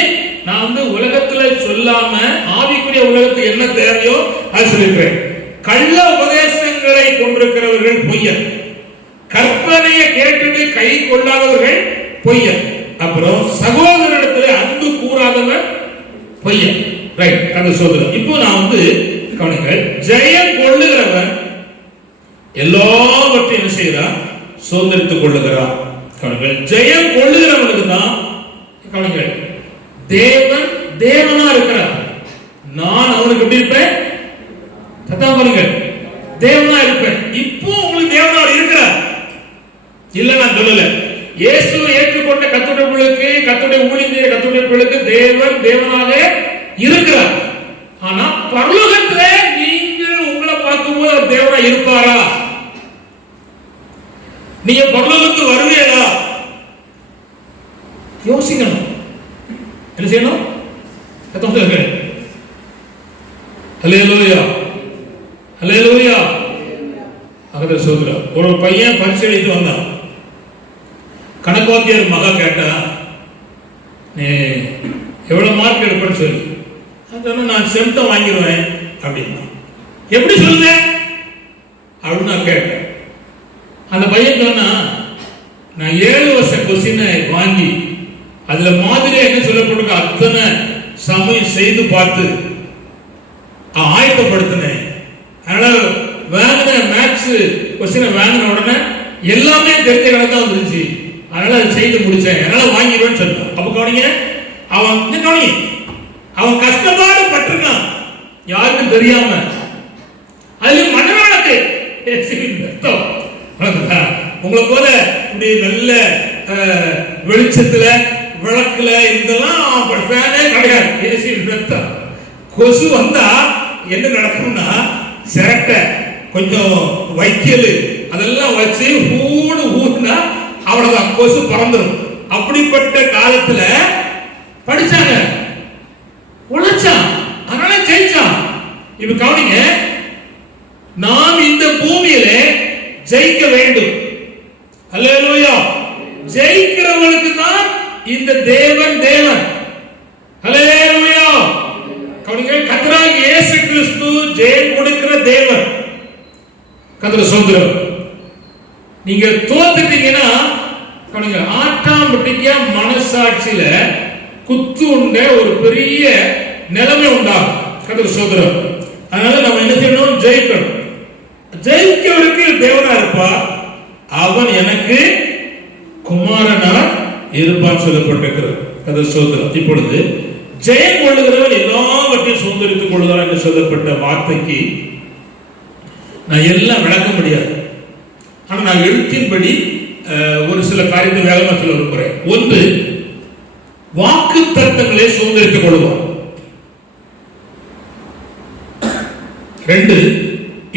நான் உலகத்துல சொல்லாம ஆவிக்குரிய உலகத்துக்கு என்ன தேவையோ அது சொல்லியிருக்கிறேன். கள்ள உபதேசங்களை கற்பனை கொண்டிருக்கிறவர்கள் பொய்யர், கற்பனையை கேட்டுட்டு கை கொள்ளாதவர்கள் பொய்யர், அப்புறம் சகோதரனிடத்தில் அன்பு கூறாதவர் பொய்யர். ரைட், அது சொல்றேன். இப்போ நான் கவனிங்கள், ஜெயம் கொள்ளுகிறவன் எல்லாவற்றையும் என்ன செய்கிறார்? சுதந்திரித்துக் கொள்ளுகிறார். கவனிங்கள், ஜெயம் கொள்ளுகிறவனுக்கு தான் கவனிங்கள் தேவன் தேவனா இருக்கிறார். நான் அவனுக்கு எப்படி இருப்பேன்? பாருங்கள், தேவனா இருப்பேன். இப்போ உங்களுக்கு தேவனா இருக்கிறார் இல்ல, நான் சொல்லல. இயேசுவை ஏற்றுக்கொண்ட கர்த்தருடைய பிள்ளைக்கு, கர்த்தருடைய ஊழியத்தை கர்த்தருடைய பிள்ளைக்கு தேவன் தேவனாக இருக்கிறார். ஆனா பரலோகத்திலே நீங்கள் உங்களை பார்க்கும்போது அவர் தேவனா இருப்பாரா? நீங்க பரலோகத்துக்கு வருவீங்களா? யோசிக்கணும். என்ன செய்யணும்? ஹல்லேலூயா, ஹல்லேலூயா. அகத சோதரா, ஒரு பையன் பரீட்சை எழுதி வந்தான். கணக்காத்தியார் மகா கேட்டா, நீ எவ்வளவு மார்க் எடுப்பேன்னு சொல்லி, நான் செம்டம் வாங்கிடுவேன் அப்படின்னா. எப்படி சொல்லுங்க அப்படின்னு நான் கேட்டேன். அந்த பையன் சொன்னா, நான் 7 வருஷ கொஸ்டினை வாங்கி அதுல மாதிரியா என்ன சொல்லப்பட்டிருக்க அத்தனை சமயம் செய்து பார்த்து ஆயத்தப்படுத்தினேன். அதனால வாங்கின மேத்ஸ் கொஸ்டினை வாங்கின உடனே எல்லாமே தெரிஞ்ச கணக்கா வந்துருச்சு. அதனால அதை செய்து முடிச்சேன், அதனால வாங்கிடுவேன்னு சொன்னான். அப்ப கவனிங்க, அவன் கஷ்டப்பாடு பட்டிருக்கான், யாருக்கும் தெரியாம. அது மனநாளத்து உங்களை போல இப்படி நல்ல வெளிச்சத்துல விளக்குல இதெல்லாம் கிடையாது. கொசு வந்தா என்ன நடக்கும்னா, சிரட்டை கொஞ்சம் வைக்கல் அதெல்லாம் வச்சு ஊடுனா அவ்வளவுதான், கொசு பறந்துடும். அப்படிப்பட்ட காலத்துல படிச்சாங்க, உழைச்சான், அதனால ஜெயிச்சான். இப்ப கவனிங்க, நாம் இந்த பூமியில ஜெயிக்க வேண்டும். ஹல்லேலூயா. ஜெயிக்கிறவங்களுக்கு தான் இந்த தேவன் தேவன். ஹல்லேலூயா. கவனிங்க, கர்த்தராகிய இயேசு கிறிஸ்து ஜெயம் கொடுக்கிற தேவன். கர்த்தர் சொல்றார், நீங்க தோத்துட்டீங்கன்னா கவனிங்க, ஆட்டாம்பட்டிக்கா மனசாட்சியில குத்து உண்ட ஒரு பெரிய நிலைமை உண்டாகும். கர்த்தர் சொல்றார், அதனால நம்ம என்ன செய்யணும்? ஜெயிக்கணும். ஜெயிக்கிறவருக்கு தேவனா இருப்பா, அவன் எனக்கு குமாரனா இருப்பான் சொல்லப்பட்டிருக்கிறது. கர்த்தர் சொல்றார். இப்பொழுது ஜெயம் கொள்ளுகிறவன் எல்லாவற்றையும் சுதந்திரித்துக் கொள்ளுகிறான் என்று சொல்லப்பட்ட வார்த்தைக்கு நான் எல்லாம் விளக்க முடியாது. ஆனா நான் எழுத்தின்படி ஒரு சில காரியத்தை வேகமாக சொல்ல விரும்புகிறேன். ஒன்று, வாக்கு தத்தங்களை சுதந்திரித்துக் கொள்வான். 2,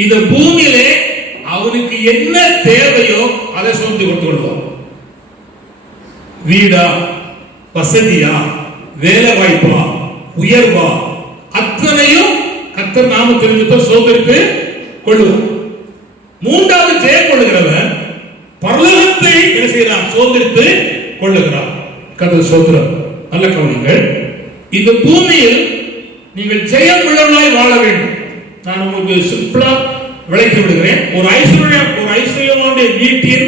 இந்த பூமியிலே அவனுக்கு என்ன தேவையோ அதை சுதந்திரித்துக் கொடுத்து கொள்வான். வீடா, வசதியா, வேலை வாய்ப்பா, உயர்வா, அத்தனையும் கர்த்தர் நாமத்திற்கு சுதந்திரித்து கொள்வான். 3வது, ஜெயம் கொள்ளுகிறவன் பரலோகத்தை என்ன செய்யலாம்? சுதந்திரித்து கொள்ளுகிறான். கர்த்தர் ஸ்தோத்திரம். நல்ல கவனிங்கள், இந்த பூமியில் நீங்கள் ஜெயம் உள்ளவர்களாய் வாழ வேண்டும். நான் உங்களுக்கு சிம்பிளா விளக்கி விடுகிறேன். ஒரு ஐஸ்வர்யமான வீட்டின்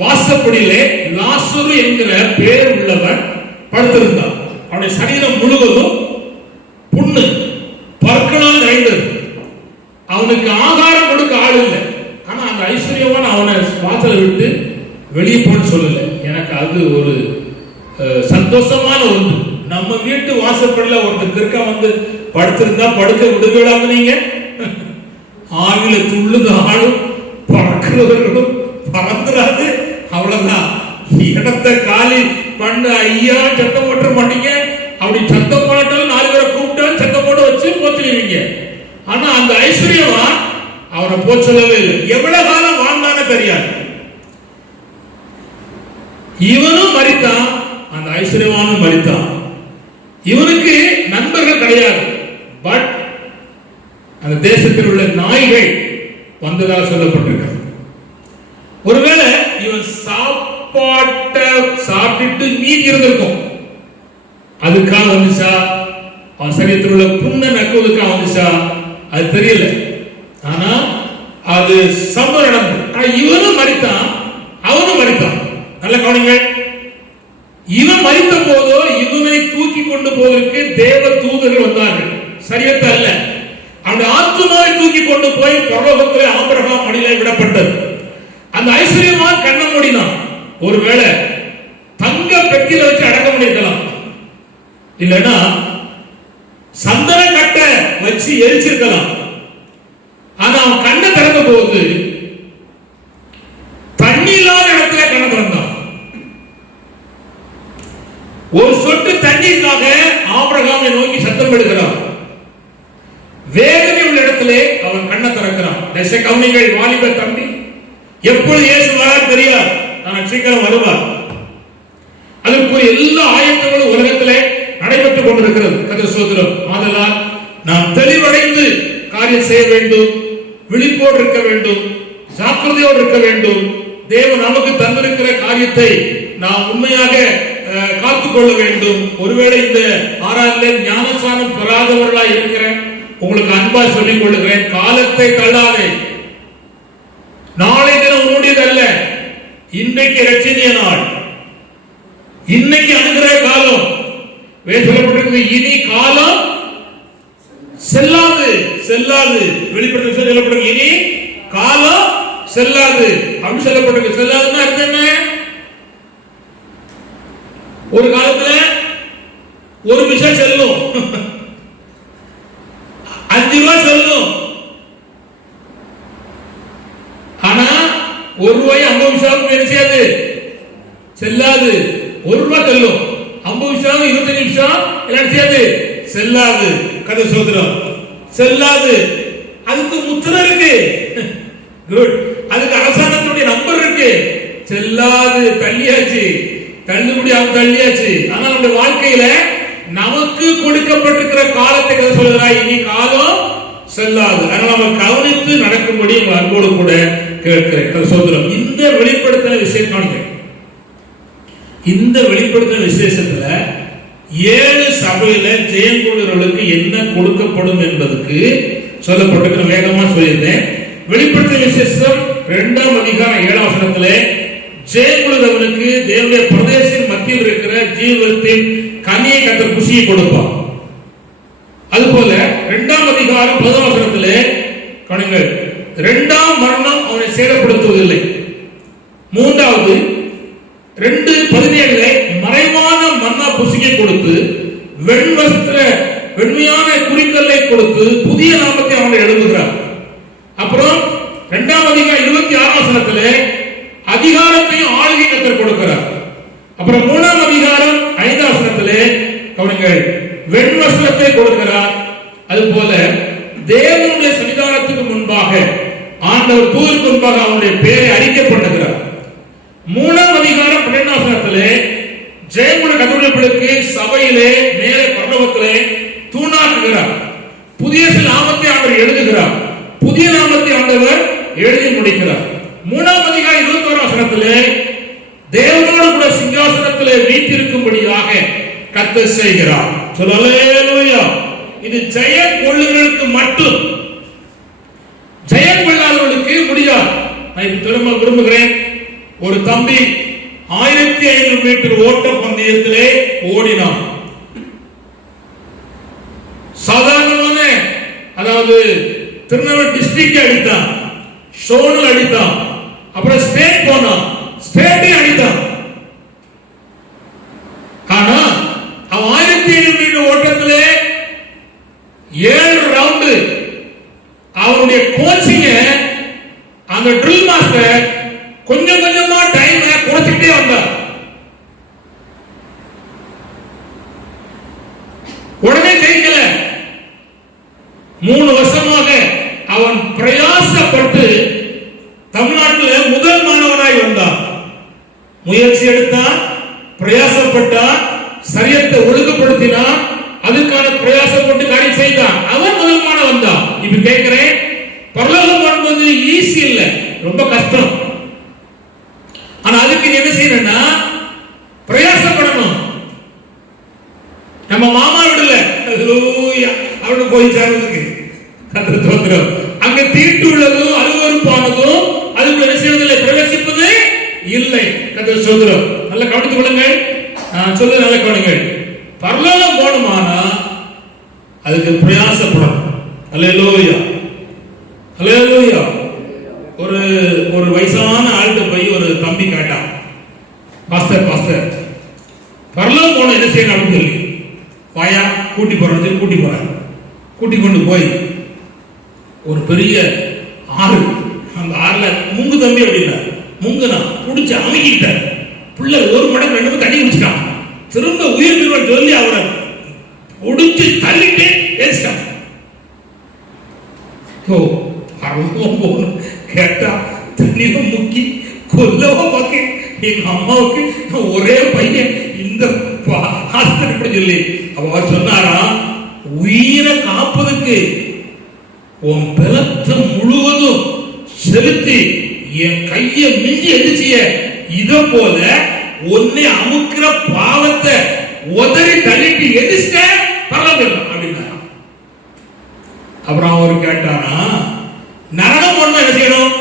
வாசப்படியிலே லாசரு என்கிற பேர் உள்ளவன் படுத்திருந்தான். அவனுடைய சரீரம் முழுவதும் புண்ணு, பற்களால் நிறைந்தது. அவனுக்கு ஆகாரம் கொடுக்க ஆள் இல்லை. ஆனா அந்த ஐஸ்வர்யவான் அவனை வாசலை விட்டு வெளியே போன்னு சொல்லல. எனக்கு அது ஒரு சந்தோஷமான ஒன்று. நம்ம வீட்டு வாசப்படியில் ஒருத்தர் கிற்கா வந்து படுத்திருந்தா படுக்க விடுவிடாம நீங்க ஆவில துள்ளுது ஆளும் பறக்கிறவர்களும் பறந்துடாது. அவ்வளவுதான், இடத்தை காலி பண்ண ஐயா சத்தம் போட்டுற மாட்டீங்க. அப்படி சத்தம் போட்டாலும் 4 பேரை கூப்பிட்டாலும் சத்தம் போட்டு வச்சு போச்சுவீங்க. ஆனா அந்த ஐஸ்வர்யவான் அவனை போச்சலவே இல்லை. எவ்வளவு காலம் வாழ்ந்தானே தெரியாது. இவனும் மரித்தான், அந்த ஐஸ்வர்யவானும் மரித்தான். இவனுக்கு நண்பர்கள் கிடையாது. பட் அந்த தேசத்தில் உள்ள நாய்கள் வந்ததாக சொல்லப்பட்டிருக்கிறது. ஒருவேளை இவன் சாப்பாட்டை சாப்பிட்டு மீதி இருந்திருக்கும், அதுக்காக வந்துச்சா? அவன் சரீரத்தில் உள்ள புண்ணை நக்குவதற்காக வந்துச்சா? அது தெரியல. ஆனா அது சம்பவம் நடந்தது. ஆனா இவனும் மரித்தான், அவனும் மரித்தான். நல்ல கவனிங்கள். இவன் மரித்த போதோ இவனை தூக்கி கொண்டு போவதற்கு தேவ தூதர்கள் வந்தார்கள். சரியத்த அல்ல, அவனுடைய ஆத்துமாவை தூக்கி கொண்டு போய் பரலோகத்திலே ஆபிரகாம் மடியிலே விடப்பட்டது. அந்த ஐஸ்வர்யமான் கண்ண மூடினான். ஒருவேளை தங்க பெட்டியில வச்சு அடக்க முடிக்கலாம், இல்லைன்னா சந்தன கட்டை வச்சு எரிச்சிருக்கலாம். ஆனா அவன் கண்ணை திறந்த போது தண்ணி இல்லாத இடத்துல கண்ணை திறந்தான். ஒரு சொட்டு தண்ணீருக்காக ஆபிரகாமை நோக்கி சத்தம் எடுக்கிறான். வேதனை உள்ள இடத்திலே அவன் கண்ணை திறக்கிறான். கவனிகள், வாலிப தம்பி, எப்பொழுது இயேசு வரார் தெரியாது, நான் சீக்கிரம் வருவார். அதற்குரிய எல்லா ஆயத்தங்களும் உலகத்திலே நடைபெற்றுக் கொண்டிருக்கிறது. கர்த்தர் ஸ்தோத்திரம். ஆதலால் நாம் தெளிவடைந்து காரியம் செய்ய வேண்டும், விழிப்போடு இருக்க வேண்டும், ஜாக்கிரதையோடு இருக்க வேண்டும். தேவன் நமக்கு தந்திருக்கிற காரியத்தை நாம் உண்மையாக காத்துக்கொள்ள வேண்டும். ஒருவேளை இந்த ஆறாவது ஞானஸ்நானம் பெறாதவர்களாய் இருக்கிற உங்களுக்கு அன்பா சொல்லிக் கொள்ளுகிறேன், காலத்தை தள்ளாதே. நாளை தினம் உன்னுடையதல்ல, இன்றைக்கு இரட்சணிய நாள், இன்னைக்கு அனுகிரக காலம். சொல்லப்பட்டிருக்கிறது, இனி காலம் செல்லாது செல்லாது. வெளிப்படுத்த சொல்லப்பட்டிருக்கு, இனி காலம் செல்லாது அப்படின்னு சொல்லப்பட்டிருக்கு. செல்லாதுன்னா அர்த்தம் என்ன? ஒரு காலத்துல ஒரு விஷயம் செல்லும், 5 ரூபாய் செல்லும். ஆனா 1 ரூபாய் 50 பைசாவுக்கு என்ன செய்யாது, செல்லாது. 1 ரூபாய் செல்லும், 50 பைசா 25 பைசா என்ன செய்யாது, செல்லாது. கதை சோதரம் செல்லாது. அதுக்கு முத்திரை இருக்கு, குட். அதுக்கு அரசாங்கத்துடைய நம்பர் இருக்கு. செல்லாது, தள்ளியாச்சு, தள்ளுபடியாக தள்ளியாச்சு. ஆனால் நம்முடைய வாழ்க்கையில நமக்கு கொடுக்கப்பட்டிருக்கிற காலத்தை கதை சொல்லுகிறாய், இனி காலம் செல்லாது. அதனால நம்ம கவனித்து நடக்கும்படி உங்க அன்போடு கூட கேட்கிறேன். சோதரம், இந்த வெளிப்படுத்தின விஷயத்தை, இந்த வெளிப்படுத்தின விசேஷத்துல 7 சபையில ஜெயம் கொள்ளுகிறவர்களுக்கு என்ன கொடுக்கப்படும் என்பதற்கு சொல்லப்பட்டிருக்கிற வேகமா சொல்லியிருந்தேன். வெளிப்படுத்தின விசேஷம் 2ஆம் அதிகாரம் 7ஆம் வசனத்திலே ஜெயம் கொள்ளுகிறவனுக்கு தேவனுடைய பிரதேசத்தின் மத்தியில் இருக்கிற ஜீவத்தின் கனியை கர்த்தர் குஷியை கொடுப்பார். அதுபோல 2ஆம் அதிகாரம் 10ஆம் வசனத்திலே கவனிங்கள், 2ஆம் மரணம் அவனை சேதப்படுத்துவதில்லை. 3வது 2:17 மறைவான மன்னா புசிக்கை கொடுத்து வெண்மையான குறிக்கல்லை கொடுத்து புதிய நாமத்தை அவனை எழுதுகிறார். அப்புறம் 2ஆம் அதிகாரம் 26ஆம் வசனத்திலே அதிகாரத்தையும் ஆளுகை கர்த்தர் கொடுக்கிறார். அப்புறம் 3ஆம் அதிகாரம் 5ஆம் வசனத்திலே கவனிங்கள், வெண்வஸ்திரத்தை கொடுக்கிறார். அதுபோல தேவனுடைய சன்னிதானத்துக்கு முன்பாக ஆண்டவர் தூதருக்கு முன்பாக அவனுடைய பெயரை அறிக்கை பண்ணுகிறார். 3ஆம் அதிகாரம் 12ஆம் வசனத்திலே ஜெயமுள்ள கத்தோலிக்கர்களுக்கு சபையிலே மேலே பரலோகத்திலே தூணாக்குகிறார். புதிய நாமத்தை அவர் எழுதுகிறார். புதிய நாமத்தை ஆண்டவர் எழுதி முடிக்கிறார். 3ஆம் அதிகாரம் 21ஆம் வசனத்திலே தேவனோடு கூட சிங்காசனத்திலே வீற்றிருக்கும்படியாக கர்த்தர் செய்கிறார். ஹல்லேலூயா. இது ஜெயம் கொள்ளுகிறவர்களுக்கு மட்டும், ஜெயம் கொள்ளாதவர்களுக்கு முடியாது. நான் திரும்ப விரும்புகிறேன், ஒரு தம்பி 1500 மீட்டர் ஓட்ட பந்தயத்திலே ஓடினான். சாதாரணமான, அதாவது திருநெல்வேலி டிஸ்ட்ரிக்ட் அடித்தான், ஷோனல் அடித்தான், அப்புறம் ஸ்டேட் போனான், ஸ்டேட்டை அடித்தான். ஆனா அவன் 1500 மீட்டர் ஓட்டத்திலே 7 ரவுண்டு அவனுடைய கோச்சிங்க, அந்த ட்ரில் மாஸ்டர் கொஞ்சம் கொஞ்சமா டைம் குறைச்சிட்டே வந்தார். உடனே ஜெயிக்கல. 3 வருஷமாக அவன் பிரயாசப்பட்டு தமிழ்நாட்டில் முதல் மாணவனாய் வந்தான். முயற்சி எடுத்தான், பிரயாசப்பட்டான், சரியத்தை ஒழுங்குபடுத்தினான், அதுக்கான பிரயாசப்பட்டு காரியம் செய்தான். அவன் முதல் மாணவன் தான். இப்ப கேட்கிறேன், பரலோகம் என்பது ஈஸி இல்லை, ரொம்ப கஷ்டம். ஆனா அதுக்கு என்ன செய்யணும்னா பிரயாசப்படணும். நம்ம மாமா விடல, அவனு போய் சேர்றதுக்கு அங்க தீட்டு உள்ளதும் அருவருப்பானதும் வேதனை. கர்த்தர் ஸ்தோத்திரம். நல்ல கவனித்துக் கொள்ளுங்கள். நான் சொல்ல நல்ல கவனிங்கள். பரலோகம் போகணுமானா அதுக்கு பிரயாசப்படும். அல்லேலூயா, அல்லேலூயா. ஒரு வயசான ஆள்கிட்ட போய் ஒரு தம்பி கேட்டான், பாஸ்டர் பரலோகம் போன என்ன செய்யணும் அப்படின்னு சொல்லி, வாயா கூட்டி போறேன் கூட்டி கொண்டு போய் ஒரு பெரிய ஆறு, அந்த ஆறுல முங்கு தம்பி அப்படின்னா முங்குனா புடிச்சு அமைக்கிட்ட பிள்ளை ஒரு மடங்கு 2 மடங்கு தண்ணி குடிச்சிட்டான். திரும்ப உயிர் பெறுவான் சொல்லி அவரை ஒடிச்சு தள்ளிட்டு ஏசிட்டான். கேட்டா தண்ணியில முக்கி கொல்லவோ பாக்க எங்க அம்மாவுக்கு ஒரே பையன் இந்த சொல்லி அவர் சொன்னாரா, உயிரை காப்பதற்கு உன் பலத்தை முழுவதும் செலுத்தி என் கையை மிஞ்சி எதிர்ச்சிய இத போல ஒன்னே அமுக்கிற பாவத்தை உதறி தள்ளிட்டு எதிர்த்த பரவாயில்ல அப்படின்னா. அப்புறம் அவர் கேட்டானா, நரகம் ஒண்ணு என்ன செய்யணும்?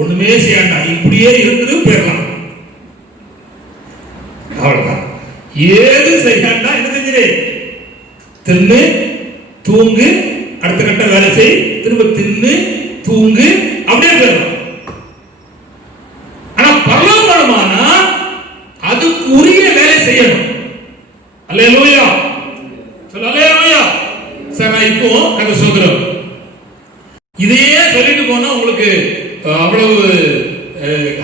ஒண்ணுமே செய்யண்டா, இப்படியே இருக்குது போயிடலாம். அவ்வளவுதான். ஏது செய்யண்டா, என்ன செஞ்சு தின்னு தூங்கு, அடுத்த கட்ட வேலை செய், திரும்ப தின்னு தூங்கு, அப்படியே போயிடலாம். ஆனா பரலோகமானா அதுக்கு உரிய வேலை செய்யணும். அல்லேலூயா, சொல்ல அல்லேலூயா. சார் நான் இப்போ கதை சொல்றேன், இதையே சொல்லிட்டு போனா உங்களுக்கு அவ்வளவு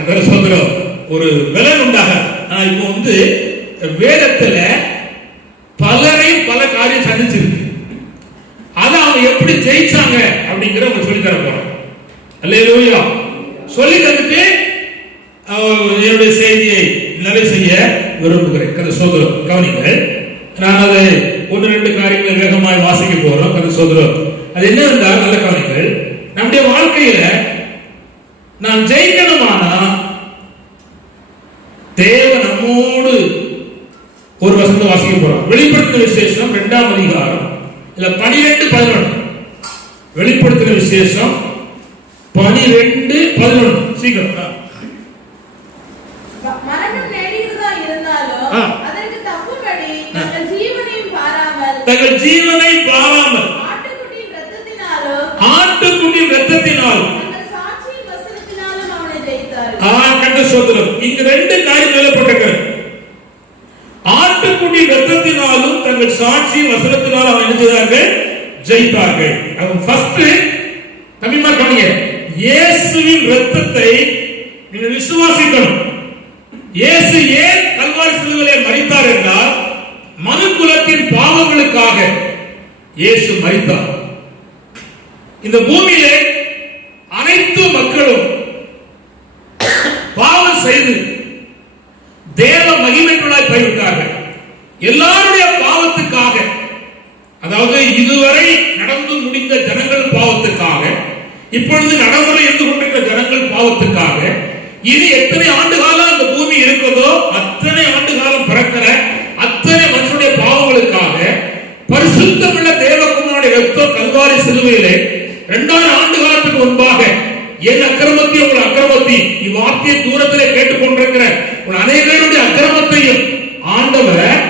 கதை சொல்றோம் ஒரு பலன் உண்டாக. நான் இப்போ வேதத்துல பலரை பல காரியம் சந்திச்சிருக்கு, அதை அவங்க எப்படி ஜெயிச்சாங்க அப்படிங்கிற உங்களுக்கு சொல்லி தர போறேன். அல்லேலூயா. சொல்லி தந்துட்டு என்னுடைய செய்தியை நிறைவு செய்ய விரும்புகிறேன். கதை சோதரம் கவனிங்கள். நான் அதை 1-2 காரியங்களை வேகமாய் வாசிக்க போறோம். கதை சோதரம் அது என்னவென்றால் நல்ல கவனிங்கள். நம்முடைய வாழ்க்கையில நாம் ஜெயிக்கணுமானா தேவன் நம்மோடு ஒரு வசனத்தை வாசிக்க போறோம். வெளிப்படுத்தின விசேஷம் 2ஆம் அதிகாரம் இல்ல 12-11. வெளிப்படுத்தின விசேஷம் 12-11. சீக்கிரம். மரணம் நெடுகிறதா இருந்தாலும் அதற்கு தப்பும்படி தங்கள் ஜீவனை பாராமல் ஆட்டுக்குட்டியின் இரத்தத்தினாலும் தங்கள் சாட்சியின் வசனத்தினாலும் அவனை ஜெயித்தார்கள். கண்ட சோதரம். இங்க 2 காரியம் சொல்லப்பட்டிருக்கிறது. ஆட்டுக்குட்டி இரத்தத்தினாலும் தங்கள் சாட்சியின் வசனத்தினாலும் அவனை என்ன செய்தார்கள்? ஜெயித்தார்கள். அது ஃபர்ஸ்ட் தம்பிமா கவனிங்க. இயேசுவின் இரத்தத்தை நீங்க விசுவாசிக்கணும். இயேசு ஏன் கல்வாரி சிலுவையிலே மரித்தார் என்றால் மனுக்குலத்தின் பாவங்களுக்காக இயேசு மரித்தார். இந்த பூமியிலே அனைத்து மக்களும் பாவம் செய்து தேவ மகிமைக்குள்ளாய் போய்விட்டார்கள். எல்லாருடைய பாவத்துக்காக, அதாவது இதுவரை நடந்து முடிந்த ஜனங்கள் பாவத்துக்காக, இப்பொழுது நடைமுறை இருந்து கொண்டிருக்கிற ஜனங்கள் பாவத்துக்காக, இனி எத்தனை ஆண்டு காலம் அந்த பூமி இருக்குதோ அத்தனை ஆண்டு காலம் பிறக்கிற அத்தனை மனுஷனுடைய பாவங்களுக்காக பரிசுத்தமுள்ள தேவகுமாரனுடைய இரத்தம் கல்வாரி சிலுவையிலே 2000 ஆண்டு காலத்துக்கு முன்பாக என் அக்கிரமத்தையும் உங்கள் அக்கிரமத்தையும் இவ்வார்த்தையை தூரத்திலே கேட்டுக் கொண்டிருக்கிற உங்கள் அனைவருடைய அக்கிரமத்தையும் ஆண்டவர்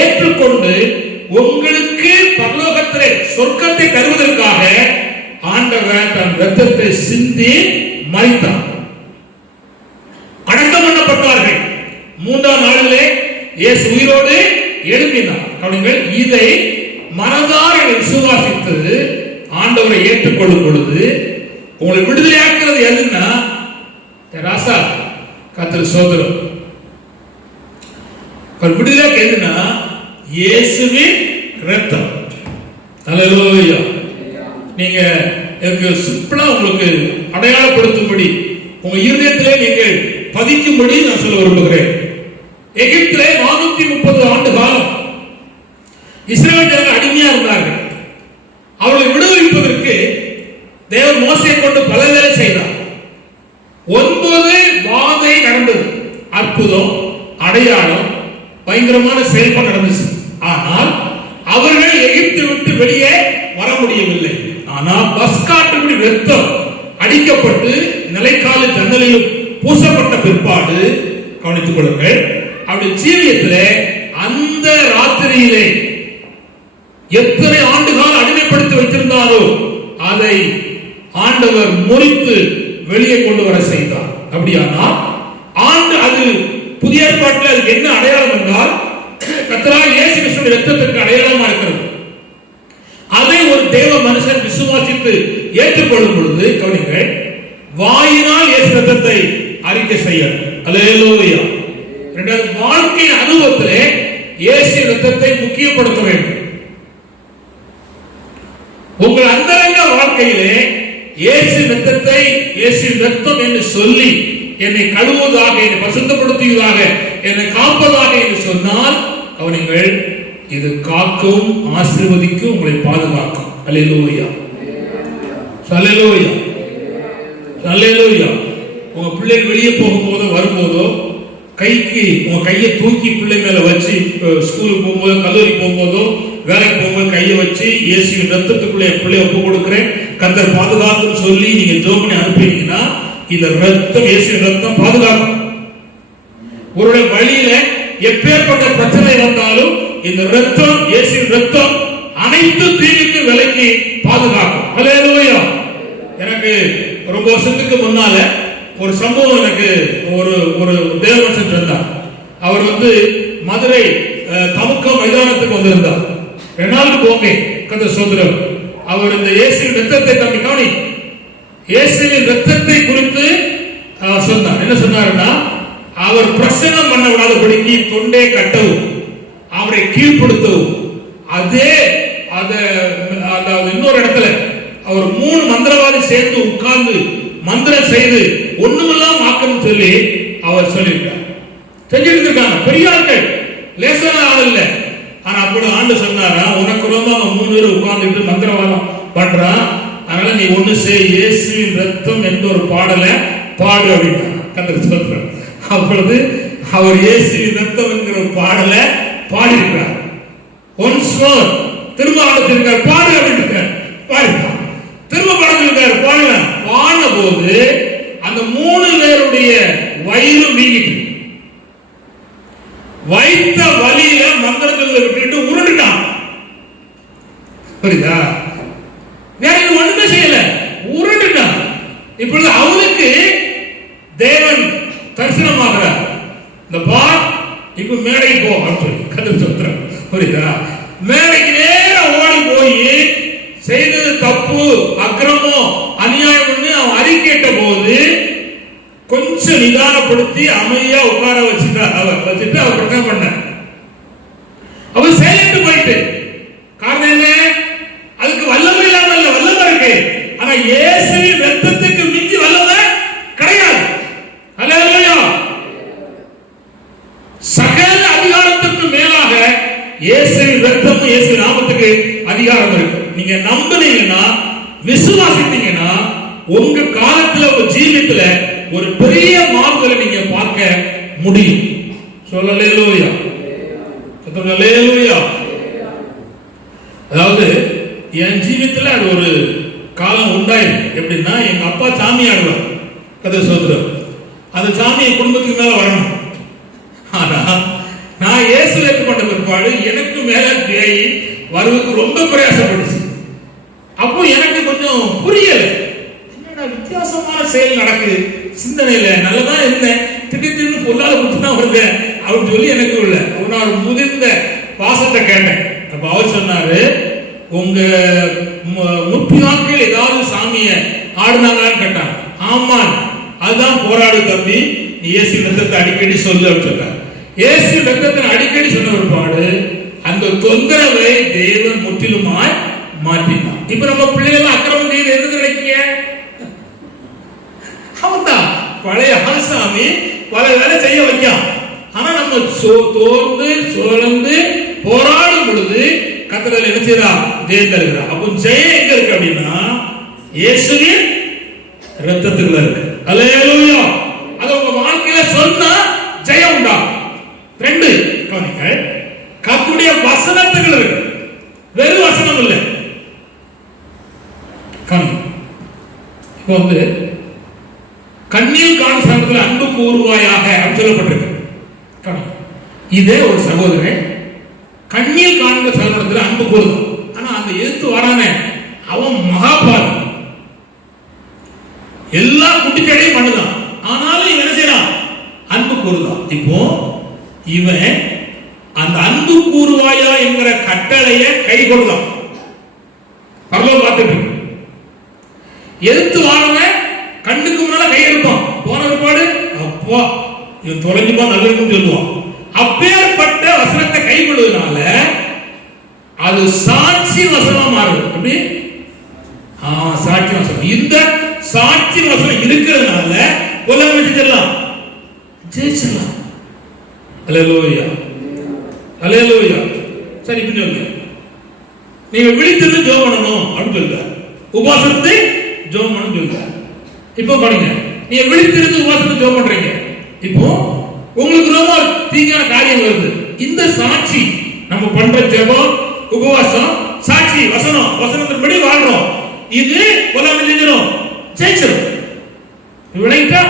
ஏற்றுக்கொண்டு உங்களுக்கு பரலோகத்திலே சொர்க்கத்தை தருவதற்காக ஆண்டவர் தன் இரத்தத்தை சிந்தி மரித்தார். அடக்கம் பண்ணப்பட்டார்கள். 3ஆம் நாளிலே இயேசு உயிரோடு எழும்பினார். கவனிங்கள். இதை மனதார விசுவாசித்து ஆண்டவரை ஏற்றுக்கொள்ளும் பொழுது உங்களை விடுதலையாக்குறது எதுன்னா, ராசா கர்த்தர் சோதரம் விடுதலையாக்க எதுன்னா இயேசுவின் இரத்தம். அல்லேலூயா. நீங்க எனக்கு சிம்பிளா உங்களுக்கு அடையாளப்படுத்தும்படி உங்க இருதயத்திலே நீங்கள் பதிக்கும்படி நான் சொல்ல விரும்புகிறேன். எகிப்திலே 430 ஆண்டு காலம் இஸ்ரவேல் ஜனங்கள் அடிமையா இருந்தார்கள். அவர்களை விடுவிப்பதற்கு தேவன் மோசேயை கொண்டு பல வேலை செய்தார். 9 வாதை நடந்தது. அற்புதம், அடையாளம், பயங்கரமான செயல்பாடு நடந்துச்சு. ஆனால் அவர்கள் எகிப்தை விட்டு வெளியே வர முடியவில்லை. ஆனால் பஸ்காட்டுக்குடி ரத்தம் அடிக்கப்பட்டு நிலைக்கால ஜன்னலிலும் பூசப்பட்ட பிற்பாடு கவனித்துக் கொள்ளுங்கள். அப்படி ஜீவியத்திலே அந்த ராத்திரியிலே எத்தனை ஆண்டுகால் அடிமைப்படுத்தி வைத்திருந்தாரோ அதை ஆண்டவர் முறித்து வெளியே கொண்டு வர செய்தார். அப்படியானா ஆண்டு அது புதிய ஏற்பாட்டில் அதுக்கு என்ன அடையாளம் என்றால் கர்த்தராகிய இயேசு கிறிஸ்துவின் இரத்தத்திற்கு அடையாளமா இருக்கிறது. அதை ஒரு தேவ மனுஷன் விசுவாசித்து ஏற்றுக்கொள்ளும் பொழுது கவனிங்கள், வாயினால் இயேசு இரத்தத்தை அறிக்கை செய்யணும். அல்லேலூயா. இரண்டாவது, வாழ்க்கை அனுபவத்திலே இயேசு இரத்தத்தை முக்கியப்படுத்த வேண்டும். உங்கள் அந்தரங்க வாழ்க்கையிலே இயேசு இரத்தத்தை, இயேசு இரத்தம் என்று சொல்லி என்னை கழுவுவதாக, என்னை பரிசுத்தப்படுத்துவதாக, என்னை காப்பதாக என்று சொன்னால் கவனிங்கள், இது காக்கும், ஆசீர்வதிக்கும், உங்களை பாதுகாக்கும். அல்லேலூயா, அல்லேலூயா, அல்லேலூயா. உங்க பிள்ளைகள் வெளியே போகும்போதோ வரும்போதோ கைக்கு உங்க கையை தூக்கி பிள்ளை மேல வச்சு, ஸ்கூலுக்கு போகும்போது, கல்லூரி போகும்போதோ, வேலைக்கு போகும்போது கையை வச்சு இயேசுவின் ரத்தத்துக்குள்ளே என் பிள்ளைய ஒப்பு கொடுக்கிறேன், கர்த்தர் பாதுகாக்கும் சொல்லி நீங்க ஜெபம் பண்ணி அனுப்பினீங்கன்னா இந்த ரத்தம், இயேசுவின் ரத்தம் பாதுகாக்கும். ஒரு வழியில எப்பேற்பட்ட பிரச்சனை வந்தாலும் இந்த ரத்தம், இயேசுவின் ரத்தம் அனைத்து தீங்குக்கு விலக்கி பாதுகாக்கும். அல்லேலூயா. எனக்கு ரொம்ப வருஷத்துக்கு முன்னால ஒரு சம்பவம், எனக்கு ஒரு தேவமனுஷன் இருந்தார். அவர் மதுரை தமுக்கம் மைதானத்துக்கு வந்திருந்தார். ரெனால்டு போங்கே கர்த்தர் ஸ்தோத்திரம். அவர் இந்த இயேசுவின் ரத்தத்தை தம்பி கவனி, இயேசுவின் ரத்தத்தை குறித்து சொன்னார். என்ன சொன்னாருன்னா, அவர் பிரசங்கம் பண்ண விடாதபடிக்கு தொண்டை கட்டவும், அவரை கீழ்ப்படுத்தவும், அதாவது இன்னொரு இடத்துல அவர் 3 மந்திரவாதி சேர்ந்து உட்கார்ந்து மந்திரம் செய்து ஒண்ணுமெல்லாம் ஆக்கணும் சொல்லி அவர் சொல்லியிருக்கார். செஞ்சுட்டு இருக்காங்க. பெரிய ஆட்கள், லேசான ஆள் இல்ல. ஆனா அப்படி ஆண்டு சொன்னாரா, உனக்கு ரொம்ப 3 பேர் உட்கார்ந்துட்டு மந்திரவாதம் பண்றான், அதனால நீ ஒண்ணு செய், இயேசுவின் ரத்தம் என்ற ஒரு பாடலை பாடு அப்படின்னா கர்த்தர் சொல்றார். அப்பொழுது அவர் இயேசுவின் ரத்தம் என்கிற பாடலை பாடியிருக்கிறார். ஒன்ஸ் மோர், திரும்ப ஆரம்பிச்சிருக்கார், பாடு அப்படின்னு பாடிருக்கார். திரும்ப பாடிருக்கார், பாடுங்க. பாடின போது அந்த 3 பேருடைய வயிறு வீங்கிட்டு, வைத்த வலியில மந்திரங்களை விட்டுட்டு உருண்டுட்டான். புரியுதா? வேற ஒண்ணுமே செய்யல, உருண்டுட்டான். இப்பொழுது அவனுக்கு தேவன் தரிசனமாகிறார். இந்த பார், இப்ப மேடைக்கு போ அப்படின்னு கர்த்தர் சொல்றார். புரியுதா? மேடைக்கு நேரம் ஓடி போய் செய்தது தப்பு, அக்கிரமம், அநியாயம் அவன் அறிக்கையிட்ட போது கொஞ்சம் நிதானப்படுத்தி அமைதியா உட்கார வச்சுட்டு அவர் பிரச்சனை பண்ண, அவர் செயலிட்டு போயிட்டு. காரணம் என்ன? அதுக்கு வல்லமை இல்லாம இல்ல, வல்லமை இருக்கு. ஆனா இயேசுவின் ரத்தத்துக்கு மிஞ்சி வல்லமை கிடையாது. அல்லேலூயா. சகல அதிகாரத்துக்கு மேலாக இயேசுவின் ரத்தம், இயேசு நாமத்துக்கு அதிகாரம் இருக்கு. நீங்க நம்புனீங்கன்னா, விசுவாசித்தீங்கன்னா, உங்க காலத்துல, உங்க ஜீவியத்துல ஒரு பெரிய மாறுதலை நீங்க பார்க்க முடியும். சொல்லலேலூயா, சொல்லலேலூயா. அதாவது என் ஜீவியத்துல அது ஒரு காலம் உண்டாயிருக்கு. எப்படின்னா, எங்க அப்பா சாமி ஆடுவார், கர்த்தர் ஸ்தோத்திரம். அந்த சாமி என் குடும்பத்துக்கு மேல வரணும். ஆனா நான் இயேசு ஏற்றுக்கொண்ட பிற்பாடு எனக்கு மேல பேய் வருவதற்கு ரொம்ப பிரயாசப்பட்டுச்சு. அப்போ எனக்கு கொஞ்சம் புரியல, என்னடா வித்தியாசமான செயல் நடக்குது சிந்தனையில. நல்லதான் இருந்தேன், திடீர்னு பொல்லாத குத்துனா வந்தேன் அப்படின்னு சொல்லி எனக்கு உள்ள ஒரு முதிர்ந்த வாசத்தை கேட்டேன். அப்ப அவர் சொன்னாரு, உங்க முற்பிதாக்கள் ஏதாவது சாமிய ஆடுனாங்களான்னு கேட்டாங்க. ஆமா, அதுதான் போராடு தம்பி, நீ இயேசு ரத்தத்தை அடிக்கடி சொல்லு அப்படின்னு சொன்னார். இயேசு ரத்தத்தை அடிக்கடி சொன்ன ஒரு பாடு, அந்த தொந்தரவை தேவன் முற்றிலுமாய் மாற்றினார். இப்ப நம்ம பிள்ளைகள் அக்கிரமம் செய்து என்ன நினைக்கீங்க? அவன்தான் பழைய ஆசாமி பல வேலை செய்ய வைக்கான். ஆனா நம்ம தோர்ந்து சுழந்து போராடும் பொழுது கர்த்தர் என்ன செய்றார்? ஜெயம் தருகிறார். அப்போ ஜெயம் எங்க இருக்கு அப்படின்னா, இயேசுவின் ரத்தத்துக்குள்ள இருக்கு. அல்லேலூயா. அது உங்க வாழ்க்கையில சொன்னா ஜெயம் உண்டாகும். 2 கவனிங்கள், கர்த்தருடைய வசனத்துக்குள்ள இருக்கு, வெறும் வசனம் இல்லை. இப்போ கண்ணீர் காணும் சமயத்தில் அன்பு கூறுவாயாக சொல்லப்பட்டிருக்கு. இதே ஒரு சகோதரன் கண்ணில் காண்கிற சகோதரத்தில் அன்பு கூறுதான். ஆனா அந்த எதிர்த்து வரானே அவன் மகாபாரன், எல்லா குட்டிச்சடையும் பண்ணுதான். ஆனாலும் இவன் என்ன செய்யறான்? அன்பு கூறுதான். இப்போ இவன் அந்த அன்பு கூறுவாயா என்கிற கட்டளையை கை கொள்ளான். பரலோகம் பார்த்துட்டு எதிர்த்து வாழவன் கண்ணுக்கு முன்னால கை எடுப்பான். போன ஒருபாடு அப்பா இவன் தொலைஞ்சுமா நல்லதுன்னு சொல்லுவான். அப்பேற்பட்ட வசனத்தை கை கொள்வதனால அது சாட்சி வசனமா மாறுது. எப்படி? சாட்சி வசனம். இந்த சாட்சி வசனம் இருக்கிறதுனால உலகம் வச்சுக்கலாம், ஜெயிச்சிடலாம். அல்லேலூயா, அல்லேலூயா. சரி, இப்படி சொல்லுங்க, நீங்க விழித்திருந்து ஜெபம் பண்ணணும் அப்படின்னு சொல்றாரு. உபவாசத்தை ஜெபம் பண்ணணும் சொல்றாரு. இப்போ பாருங்க, நீங்க விழித்திருந்து உபவாசத்தை ஜெபம் பண்றீங்க. இப்போ உங்களுக்கு ரொம்ப தீங்கான காரியம் வருது. இந்த சாட்சி நம்ம பண்ற ஜெபம், உபவாசம், சாட்சி வசனம், வசனத்தின்படி வாழ்றோம். இது உலகம் செஞ்சிடும், ஜெயிச்சிடும். விளையிட்டா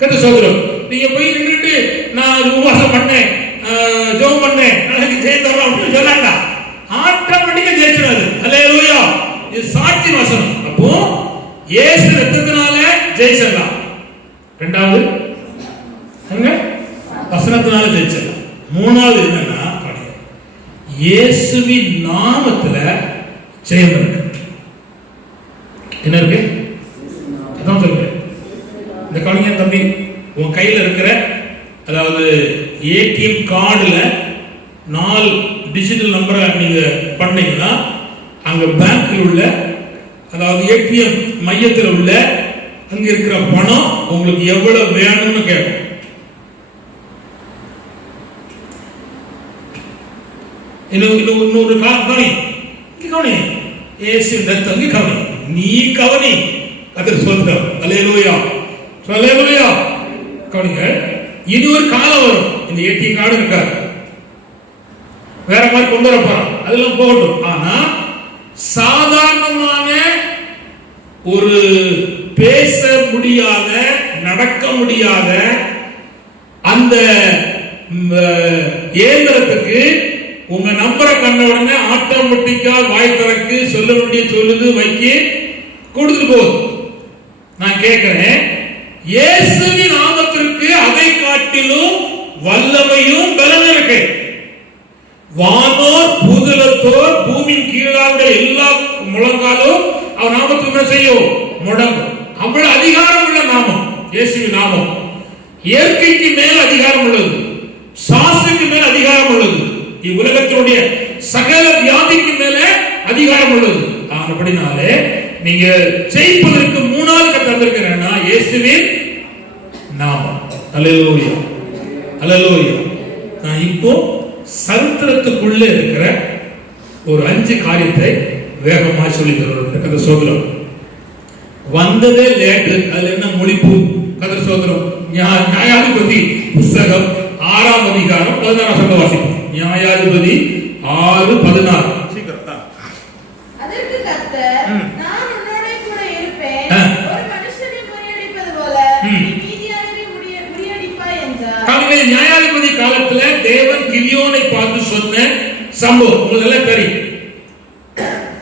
கத்த சோதரம். நீங்க போய் நின்றுட்டு நான் உபவாசம் பண்ணேன், ஜெபம் பண்ணேன், நாளைக்கு ஜெயித்தோம் அப்படின்னு சொல்லாங்க, ஆட்டோமேட்டிக்கா ஜெயிச்சிடாது. அல்லேலூயா. இது சாட்சி வசனம். அப்போ இயேசு ரத்தத்தினால ஜெயிச்சிடலாம். இரண்டாவது வசனத்தினால ஜெயிச்சிடலாம். மூணாவது என்னன்னா இயேசுவின் நாமத்துல ஜெயம் இருக்கு. என்ன இருக்கு? அதான் சொல்றேன். இந்த கவிஞர் தம்பி, உன் கையில இருக்கிற அதாவது ஏடிஎம் கார்டுல 4 டிஜிட்டல் நம்பரை நீங்க பண்ணீங்கன்னா அங்க பேங்க்ல உள்ள அதாவது ஏடிஎம் மையத்தில் உள்ள அங்க இருக்கிற பணம் உங்களுக்கு எவ்வளவு வேணும்னு கேட்கும். இன்னொரு கவனி, கவனி, ஏசு தங்கி கவனி, நீ கவனி. கர்த்தர் சொல்றார். அல்லேலூயா, அல்லேலூயா. கவனிங்க, இனி ஒரு காலம் வரும். இந்த ஏடிஎம் கார்டு இருக்காது, வேற மாதிரி கொண்டு வர போறோம், அதெல்லாம் போகட்டும். ஆனா சாதாரணமான ஒரு பேச முடியாத, நடக்க முடியாத அந்த இயந்திரத்துக்கு உங்க நம்பரை கண்ட உடனே ஆட்டோமேட்டிக்கா வாய் திறக்கு, சொல்ல வேண்டிய சொல்லுது, வைக்க கொடுத்துட்டு போகுது. நான் கேட்கிறேன், இயேசுவின் நாமத்திற்கு அதை காட்டிலும் வல்லமையும் பலனும் இருக்கு. வானோர் பூதலத்தோர் பூமியின் கீழாண்ட எல்லா முழங்காலும் அவர் நாமத்துக்கு என்ன செய்யும்? முடங்கும். அவ்வளவு அதிகாரம் உள்ள நாமம் இயேசுவின் நாமம். இயற்கைக்கு மேல் அதிகாரம் உள்ளது, சாஸ்திரத்துக்கு மேல் அதிகாரம் உள்ளது, இவ்வுலகத்தினுடைய சகல வியாதிக்கு மேல அதிகாரம் உள்ளது. அப்படினாலே நீங்க ஜெயிப்பதற்கு மூணாவது தந்திருக்கிறேன்னா இயேசுவின் நாமம். அல்லேலூயா, அல்லேலூயா. நான் இப்போ சரித்திரத்துக்குள்ளே இருக்கிற ஒரு 5 காரியத்தை வேகமா சொல்லி தருவேன். கதை சோதரம் வந்ததே லேட்டு. அதுல என்ன மொழிப்பு? கதை சோதரம் நியாயாதிபதி புஸ்தகம் 6ஆம் அதிகாரம் 16ஆம் வாசிப்போம். நியாயாதிபதி 6:16. சீக்கிரம். அதற்கு கர்த்தர், நான் உன்னோட கூட இருப்பேன், ஒரு மனுஷனை முறியடிப்பது போல நீ மீதியானவரை முறியடிப்பாய் என்றார். காலையில நியாயாதிபதி காலத்துல தேவன் கிதியோனை பார்த்து சொன்ன சம்பவம் உங்களுக்கு எல்லாம் தெரியும்.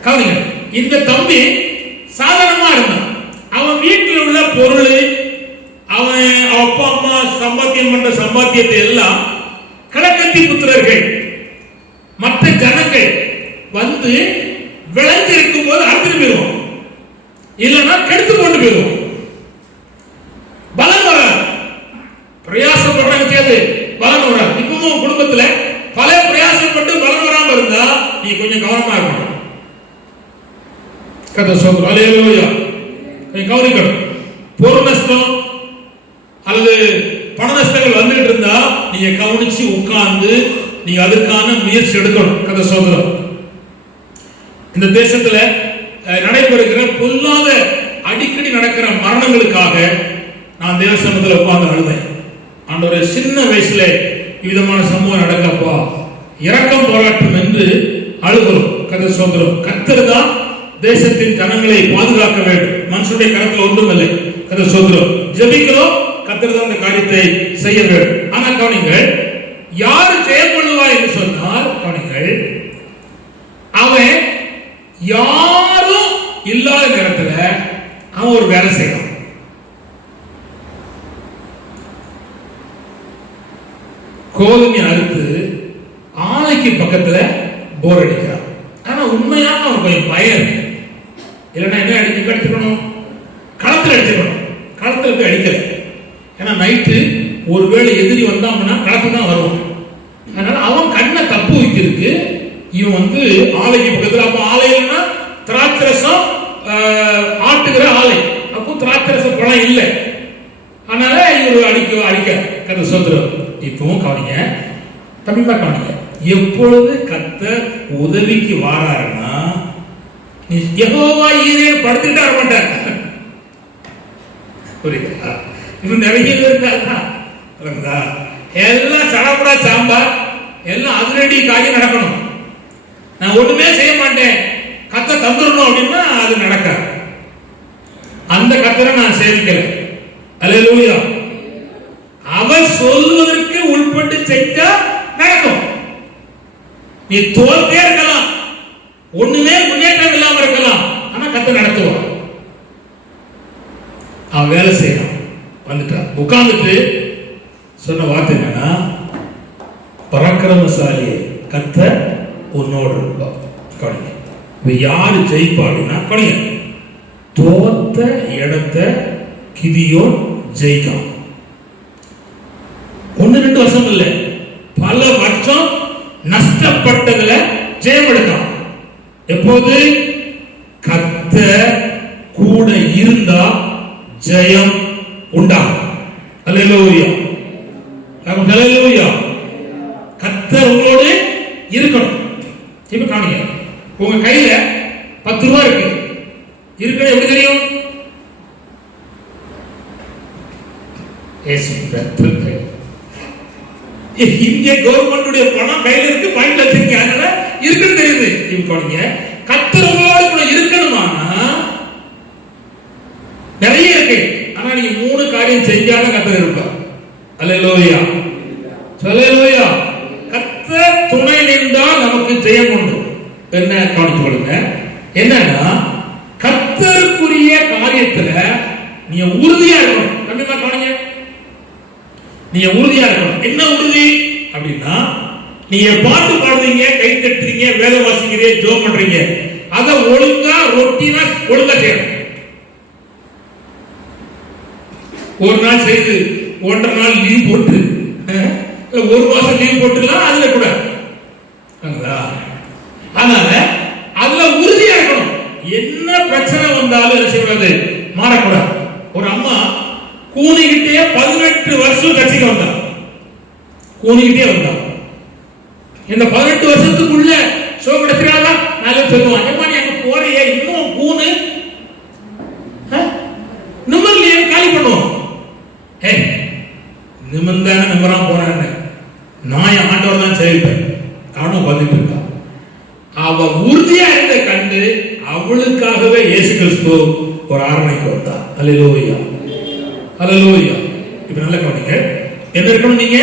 கவனிங்க, இந்த தம்பி சாதாரணமா இருந்தான். அவன் வீட்டில் உள்ள பொருள், அவன் அப்பா அம்மா சம்பாத்தியம் பண்ற சம்பாத்தியத்தை எல்லாம் கடக்கத்தி புத்திரர்கள் மற்ற ஜனங்கள் வந்து விளைஞ்சு இருக்கும் போது அறுத்துட்டு போயிடுவோம், இல்லைன்னா கெடுத்து கொண்டு போயிடுவோம். பலம் வராது. பிரயாசப்படுறாங்க, கேது பலம் வராது. இப்பவும் குடும்பத்துல பல பிரயாசப்பட்டு பலம் வராம இருந்தா நீ கொஞ்சம் கவனமா இருக்கணும். கதை சொல்றோம். அல்லேலூயா. கவனிக்கணும். பொருள் நஷ்டம் அல்லது பண நஷ்டங்கள் வந்துட்டு இருந்தா நீங்க கவனிச்சு உட்கார்ந்து நீங்க அதுக்கான முயற்சி எடுக்கணும். கதை சொல்றோம். இந்த தேசத்துல நடைபெறுகிற பொல்லாத அடிக்கடி நடக்கிற மரணங்களுக்காக நான் தேவசமத்துல உட்கார்ந்து அழுதேன். ஆண்டவரே, சின்ன வயசுல விதமான சம்பவம் நடக்கப்பா, இரக்கம் போராட்டம் என்று அழுகிறோம். கதை சொல்றோம். கர்த்தர் தான் தேசத்தின் ஜனங்களை பாதுகாக்க வேண்டும். மனுஷனுடைய கரத்தில் ஒன்றுமில்லை. கதை சொல்றோம். ஜெபிக்கிறோம், கர்த்தர் தான் இந்த காரியத்தை செய்ய வேண்டும். ஆனா கவனிங்கள், யாரு ஜெயம் கொள்ளுவா என்று சொன்னால் கவனிங்கள், அவன் யாரும் இல்லாத நேரத்துல அவன் ஒரு வேலை செய்யறான். கோதுமை அறுத்து ஆலைக்கு பக்கத்துல போர் அடிக்கிறான். ஆனா உண்மையான அவன் கொஞ்சம் பயம் இருக்கு. இல்லைன்னா என்ன அடிச்சுக்கணும், களத்துல அடிச்சுக்கணும். களத்துல போய் அடிக்கல. ஏன்னா நைட்டு ஒருவேளை எதிரி வந்தாங்கன்னா களத்துல தான் வருவான். அதனால அவன் கண்ணை தப்பு வைக்கிறதுக்கு இவன் ஆலைக்கு பக்கத்துல, அப்ப ஆலைன்னா திராட்சரசம் ஆட்டுகிற ஆலை, அப்போ திராட்சரச பழம் இல்லை. அதனால இவர் அடிக்க கதை சொத்துறோம். இப்பவும் கவனிங்க, தமிழா கவனிங்க, எப்பொழுது கர்த்தர் உதவிக்கு வாராருன்னா யெகோவா ஈரே படுத்துக்கிட்டு வர மாட்டார். புரியுதா? இன்னும் நிறைய பேர் இருக்காங்க, எல்லாம் சடப்படா சாம்பார், எல்லாம் அதிரடி காரியம் நடக்கணும். நான் ஒண்ணுமே செய்ய மாட்டேன், கர்த்தர் தந்துடணும் அப்படின்னா அது நடக்காது. அந்த கர்த்தரை நான் சேவிக்கல. அல்லேலூயா. அவர் சொல்வதற்கு உட்பட்டு செய்தா நடக்கும். நீ தோல்வியே இருக்கலாம், ஒண்ணுமே முன்னேற்றம் இல்லாம இருக்கலாம், ஆனா கர்த்தர் நடத்துவார். அவன் வேலை செய்யறான். வந்துட்டான், உட்கார்ந்துட்டு சொன்ன வார்த்தை என்னன்னா, பராக்கிரமசாலியே கர்த்தர் உன்னோடு இருப்பார். கவனிங்க, யாரு ஜெயிப்பா அப்படின்னா, கவனிங்க, தோத்த இடத்தை கிதியோன் ஜெயிக்கான். 1-2 வருஷம் இல்ல, பல வருஷம் நஷ்டப்பட்டதுல ஜெயம் எடுத்தான். எப்போது கர்த்தர் கூட இருந்தா ஜெயம் உண்டாகும். அல்லேலூயா, அல்லேலூயா. கர்த்தர் உங்களோடு இருக்கணும். இப்ப காணுங்க, உங்க கையில 10 ரூபாய் இருக்கு, இருக்கிறது எப்படி தெரியும்? இந்திய கவர்மெண்டுடைய பணம் கையில இருக்கு, பாயிண்ட் வச்சிருக்கீங்க, அதனால இருக்குன்னு தெரியுது. இப்ப பாருங்க, கர்த்தர் உங்களோட கூட இருக்கணுமானா நிறைய இருக்கு. ஆனா நீங்க 3 காரியம் செஞ்சாலும் கர்த்தர் இருப்பார். அல்லேலூயா, அல்லேலூயா. கர்த்தர் துணை நின்றால் நமக்கு ஜெயம் உண்டு. என்ன கவனித்துக் கொள்ளுங்க, என்னன்னா கர்த்தருக்குரிய காரியத்துல நீங்க உறுதியா இருக்கணும். கண்டிப்பா கவனிங்க, நீங்க உறுதியா இருக்கணும். என்ன உறுதி அப்படின்னா, நீங்க பாட்டு பாடுறீங்க, கை தட்டுறீங்க, வேலை வாசிக்கிறீங்க, ஜெபம் பண்றீங்க, அத ஒழுங்கா ரொட்டீனா ஒழுங்கா செய்யணும். ஒரு நாள் செய்து 1.5 நாள் லீவ் போட்டு, 1 மாசம் லீவ் போட்டுலாம் அதுல கூட. அதனால அதுல உறுதியா இருக்கணும். என்ன பிரச்சனை வந்தாலும் என்ன செய்யக்கூடாது, மாறக்கூடாது. ஒரு அம்மா கூனிக்கிட்டே 18 வருஷம் கட்சிக்கு வந்தா, கூனிக்கிட்டே வந்தா. இந்த 18 வருஷத்துக்குள்ள சோகப்படுத்துறாளா? நாளே சொல்லுவான், ஏமா நீ அங்க போறியே, இன்னும் கூனு நிம்மதியிலே காலி பண்ணுவோம். நிமிந்தான நிம்மரா போறான்னு நான் என் ஆண்டவர் தான் செய்வேன். அவனும் வந்துட்டு இருக்கா. அவ உறுதியா இருந்த கண்டு அவளுக்காகவே இயேசு கிறிஸ்து ஒரு அரண்மனைக்கு வந்தா. அல்லேலூயா, அல்லேலூயா. இப்ப நல்ல கவனிங்க, என்ன இருக்கணும், நீங்க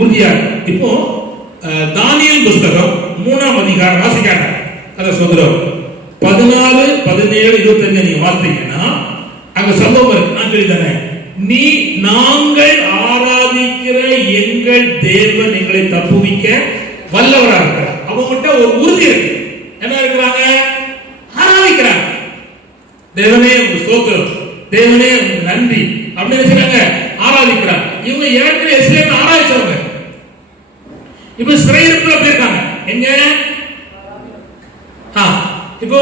உறுதியா. இப்போ தானியேல் புத்தகம் 3ஆம் அதிகாரம் வாசிக்காங்க. அத சொல்றோம் 14, 17, 25 நீங்க வாசித்தீங்கன்னா அங்க சம்பவம் இருக்கு. நான் சொல்லி தானே, நாங்கள் ஆராதிக்கிற எங்கள் தேவன் எங்களை தப்புவிக்க வல்லவராக இருக்கிறார். அவங்ககிட்ட ஒரு உறுதி இருக்கு. என்ன இருக்கிறாங்க? ஆராதிக்கிறாங்க. தேவனே ஸ்தோத்திரம், தேவனே நன்றி அப்படின்னு சொல்றாங்க, ஆராதிக்கிறாங்க. இவங்க ஏற்கனவே இஸ்ரேல் ஆராதிச்சவங்க. இப்ப சிறையிருப்புல போயிருக்காங்க. எங்க? இப்போ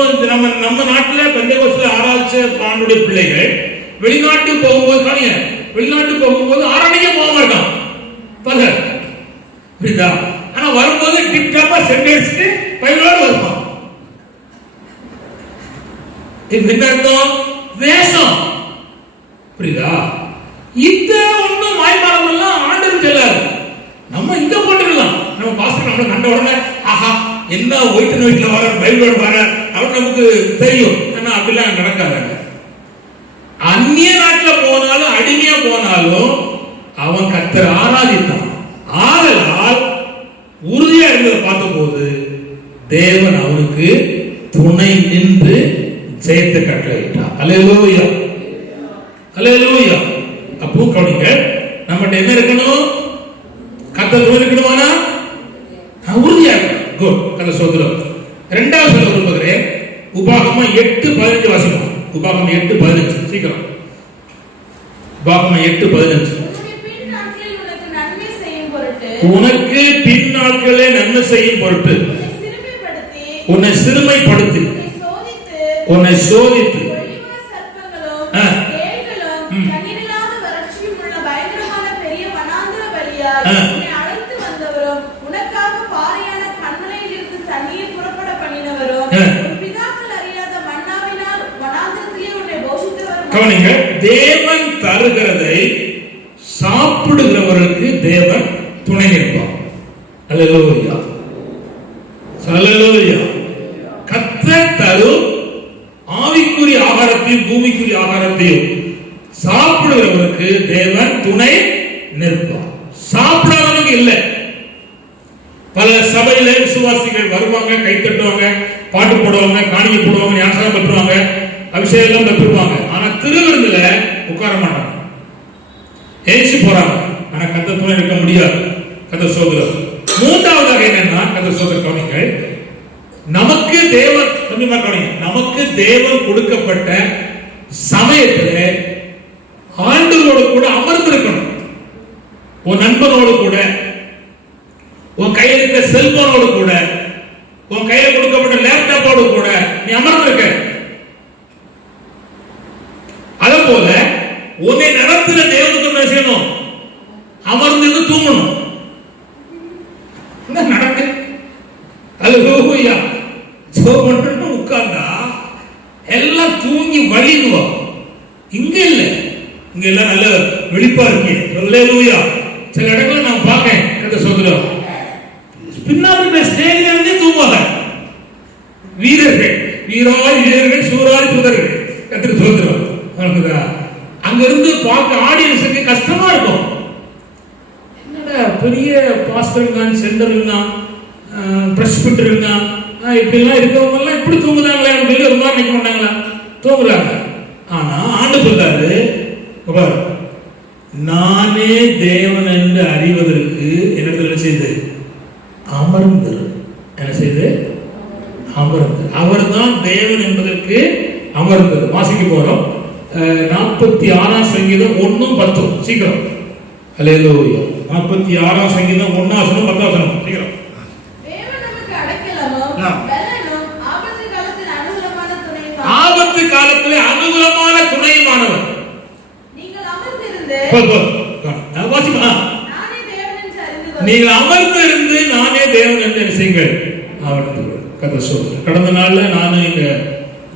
நம்ம நாட்டுல பெந்தேகோஸ்துல ஆராய்ச்சி ஆண்டுடைய பிள்ளைகள் வெளிநாட்டுக்கு போகும்போது காணிய, வெளிநாட்டுக்கு போகும்போது ஆராணிக்க போகாம இருக்கான் பகல், புரியுதா? ஆனா வரும்போது டிப்டாப்பா சென்டென்ஸ்க்கு பைபிளோட வருவான். இது என்ன அர்த்தம்? வேஷம், புரியுதா? இந்த ஒண்ணும் மாய்மாலம் எல்லாம் ஆண்டவர் செல்லாது. நம்ம இங்க போட்டுக்கலாம். நம்ம பாஸ்டர் நம்மள கண்ட உடனே ஆஹா என்ன ஒயிட் நோய்ட்ல வர பைபிளோட வர அவன் நமக்கு தெரியும். ஆனா அப்படிலாம் நடக்காதாங்க. அந்நிய நாட்டுல போனாலும் அடிமையா போனாலும் அவன் கர்த்தரை ஆராதித்தான். ஆதலால் தேவன் அவனுக்கு துணை நின்று ஜெயத்தை கட்டளையிட்டார். அல்லேலூயா, அல்லேலூயா. அப்போ கவனிங்க, நம்மகிட்ட என்ன இருக்கணும்? கர்த்தர் துணை இருக்கணுமானா உறுதியா இருக்கணும். குட், கர்த்தர் ஸ்தோத்திரம். இரண்டாவது சொல்ல விரும்புகிறேன், உபாகமம் 8:15 வாசிப்போம். உபாகமம் 8:15 சீக்கிரம். உபாகமம் 8:15. உனக்கு பின் நாட்களே நன்மை செய்யும் பொருட்டு உன்னை சிறுமைப்படுத்தி உன்னை சோதித்து கவனிங்க, தேவன் தருகிறதை சாப்பிடுகிறவர்களுக்கு தேவன் துணை நிற்பார். அல்லேலூயா, அல்லேலூயா. கர்த்தர் தரும் ஆவிக்குரிய ஆகாரத்தையும் பூமிக்குரிய ஆகாரத்தையும் சாப்பிடுகிறவருக்கு தேவன் துணை நிற்பார். சாப்பிடாதவங்க இல்லை. பல சபையில விசுவாசிகள் வருவாங்க, கை தட்டுவாங்க, பாட்டு போடுவாங்க, காணிக்கை போடுவாங்க, ஞானஸ்நானம் பெற்றுவாங்க, அபிஷேகம் எல்லாம் பெற்றுவாங்க. ஆனா திருவிருந்துல உட்கார மாட்டாங்க, ஏசி போறாங்க. ஆனா கர்த்தர் துணை நிற்க முடியாது. கர்த்தர் ஸ்தோத்திரம். மூன்றாவதாக என்னன்னா, கர்த்தர் ஸ்தோத்திரம் கவனிங்கள், நமக்கு தேவன் கொஞ்சமா கவனிங்க, நமக்கு தேவன் கொடுக்கப்பட்ட சமயத்துல ஆண்டவரோடு கூட அமர்ந்திருக்கணும். உன் நண்பனோடு கூட, உன் கையில் இருக்க செல்போனோடு கூட, உன் கையில கொடுக்கப்பட்ட லேப்டாப்போடு கூட நீ அமர்ந்திருக்க. அதே போல உன்னை நடத்துகிற தேவனுக்கு என்ன செய்யணும்? அமர்ந்து தூங்கணும். நடக்கு அல்லேலூயா. சோமன்னு உட்கார்ந்தா எல்லாம் தூங்கி வழிடுவோம். இங்க இல்ல, இங்க எல்லாம் நல்ல வெளிப்பா இருக்கு. அல்லேலூயா. சில இடங்கள்ல நான் பார்க்கேன், கர்த்தர் ஸ்தோத்திரம், பின்னாடி ஸ்டேஜ்ல இருந்தே தூங்குவாங்க. வீரர்கள், வீராய் வீரர்கள், சூராய் தூதர்கள். கர்த்தர் ஸ்தோத்திரம். அங்க இருந்து பார்க்க ஆடியன்ஸுக்கு கஷ்டமா இருக்கும். என்னடா பெரிய பாஸ்டருங்க, சென்டருங்க, பிரஸ்பிட்டருங்க, இப்படிலாம் இருக்கவங்க எல்லாம் இப்படி தூங்குறாங்களே சொல்லி ஒரு மாதிரி நினைக்க மாட்டாங்களா? தூங்குறாங்க. ஆனா ஆண்டு சொல்றாரு, நானே தேவன் என்று அறிவதற்கு என்ன செய்து அமர்ந்து, என்ன செய்து அமர்ந்து, அவர் தான் தேவன் என்பதற்கு அமர்ந்தது. வாசிக்க போறோம் 46ஆம் சங்கீதம் 1-10 சீக்கிரம். அல்லேலூயா. 46ஆம் சங்கீதம் 1-10 சீக்கிரம். ஆபத்து காலத்திலே அனுகூலமான துணைமானவர். நீங்கள் அமர்ந்திருந்து நானே தேவன் என்று செய்யுங்கள். கடந்த நாள்ல நானும் இங்க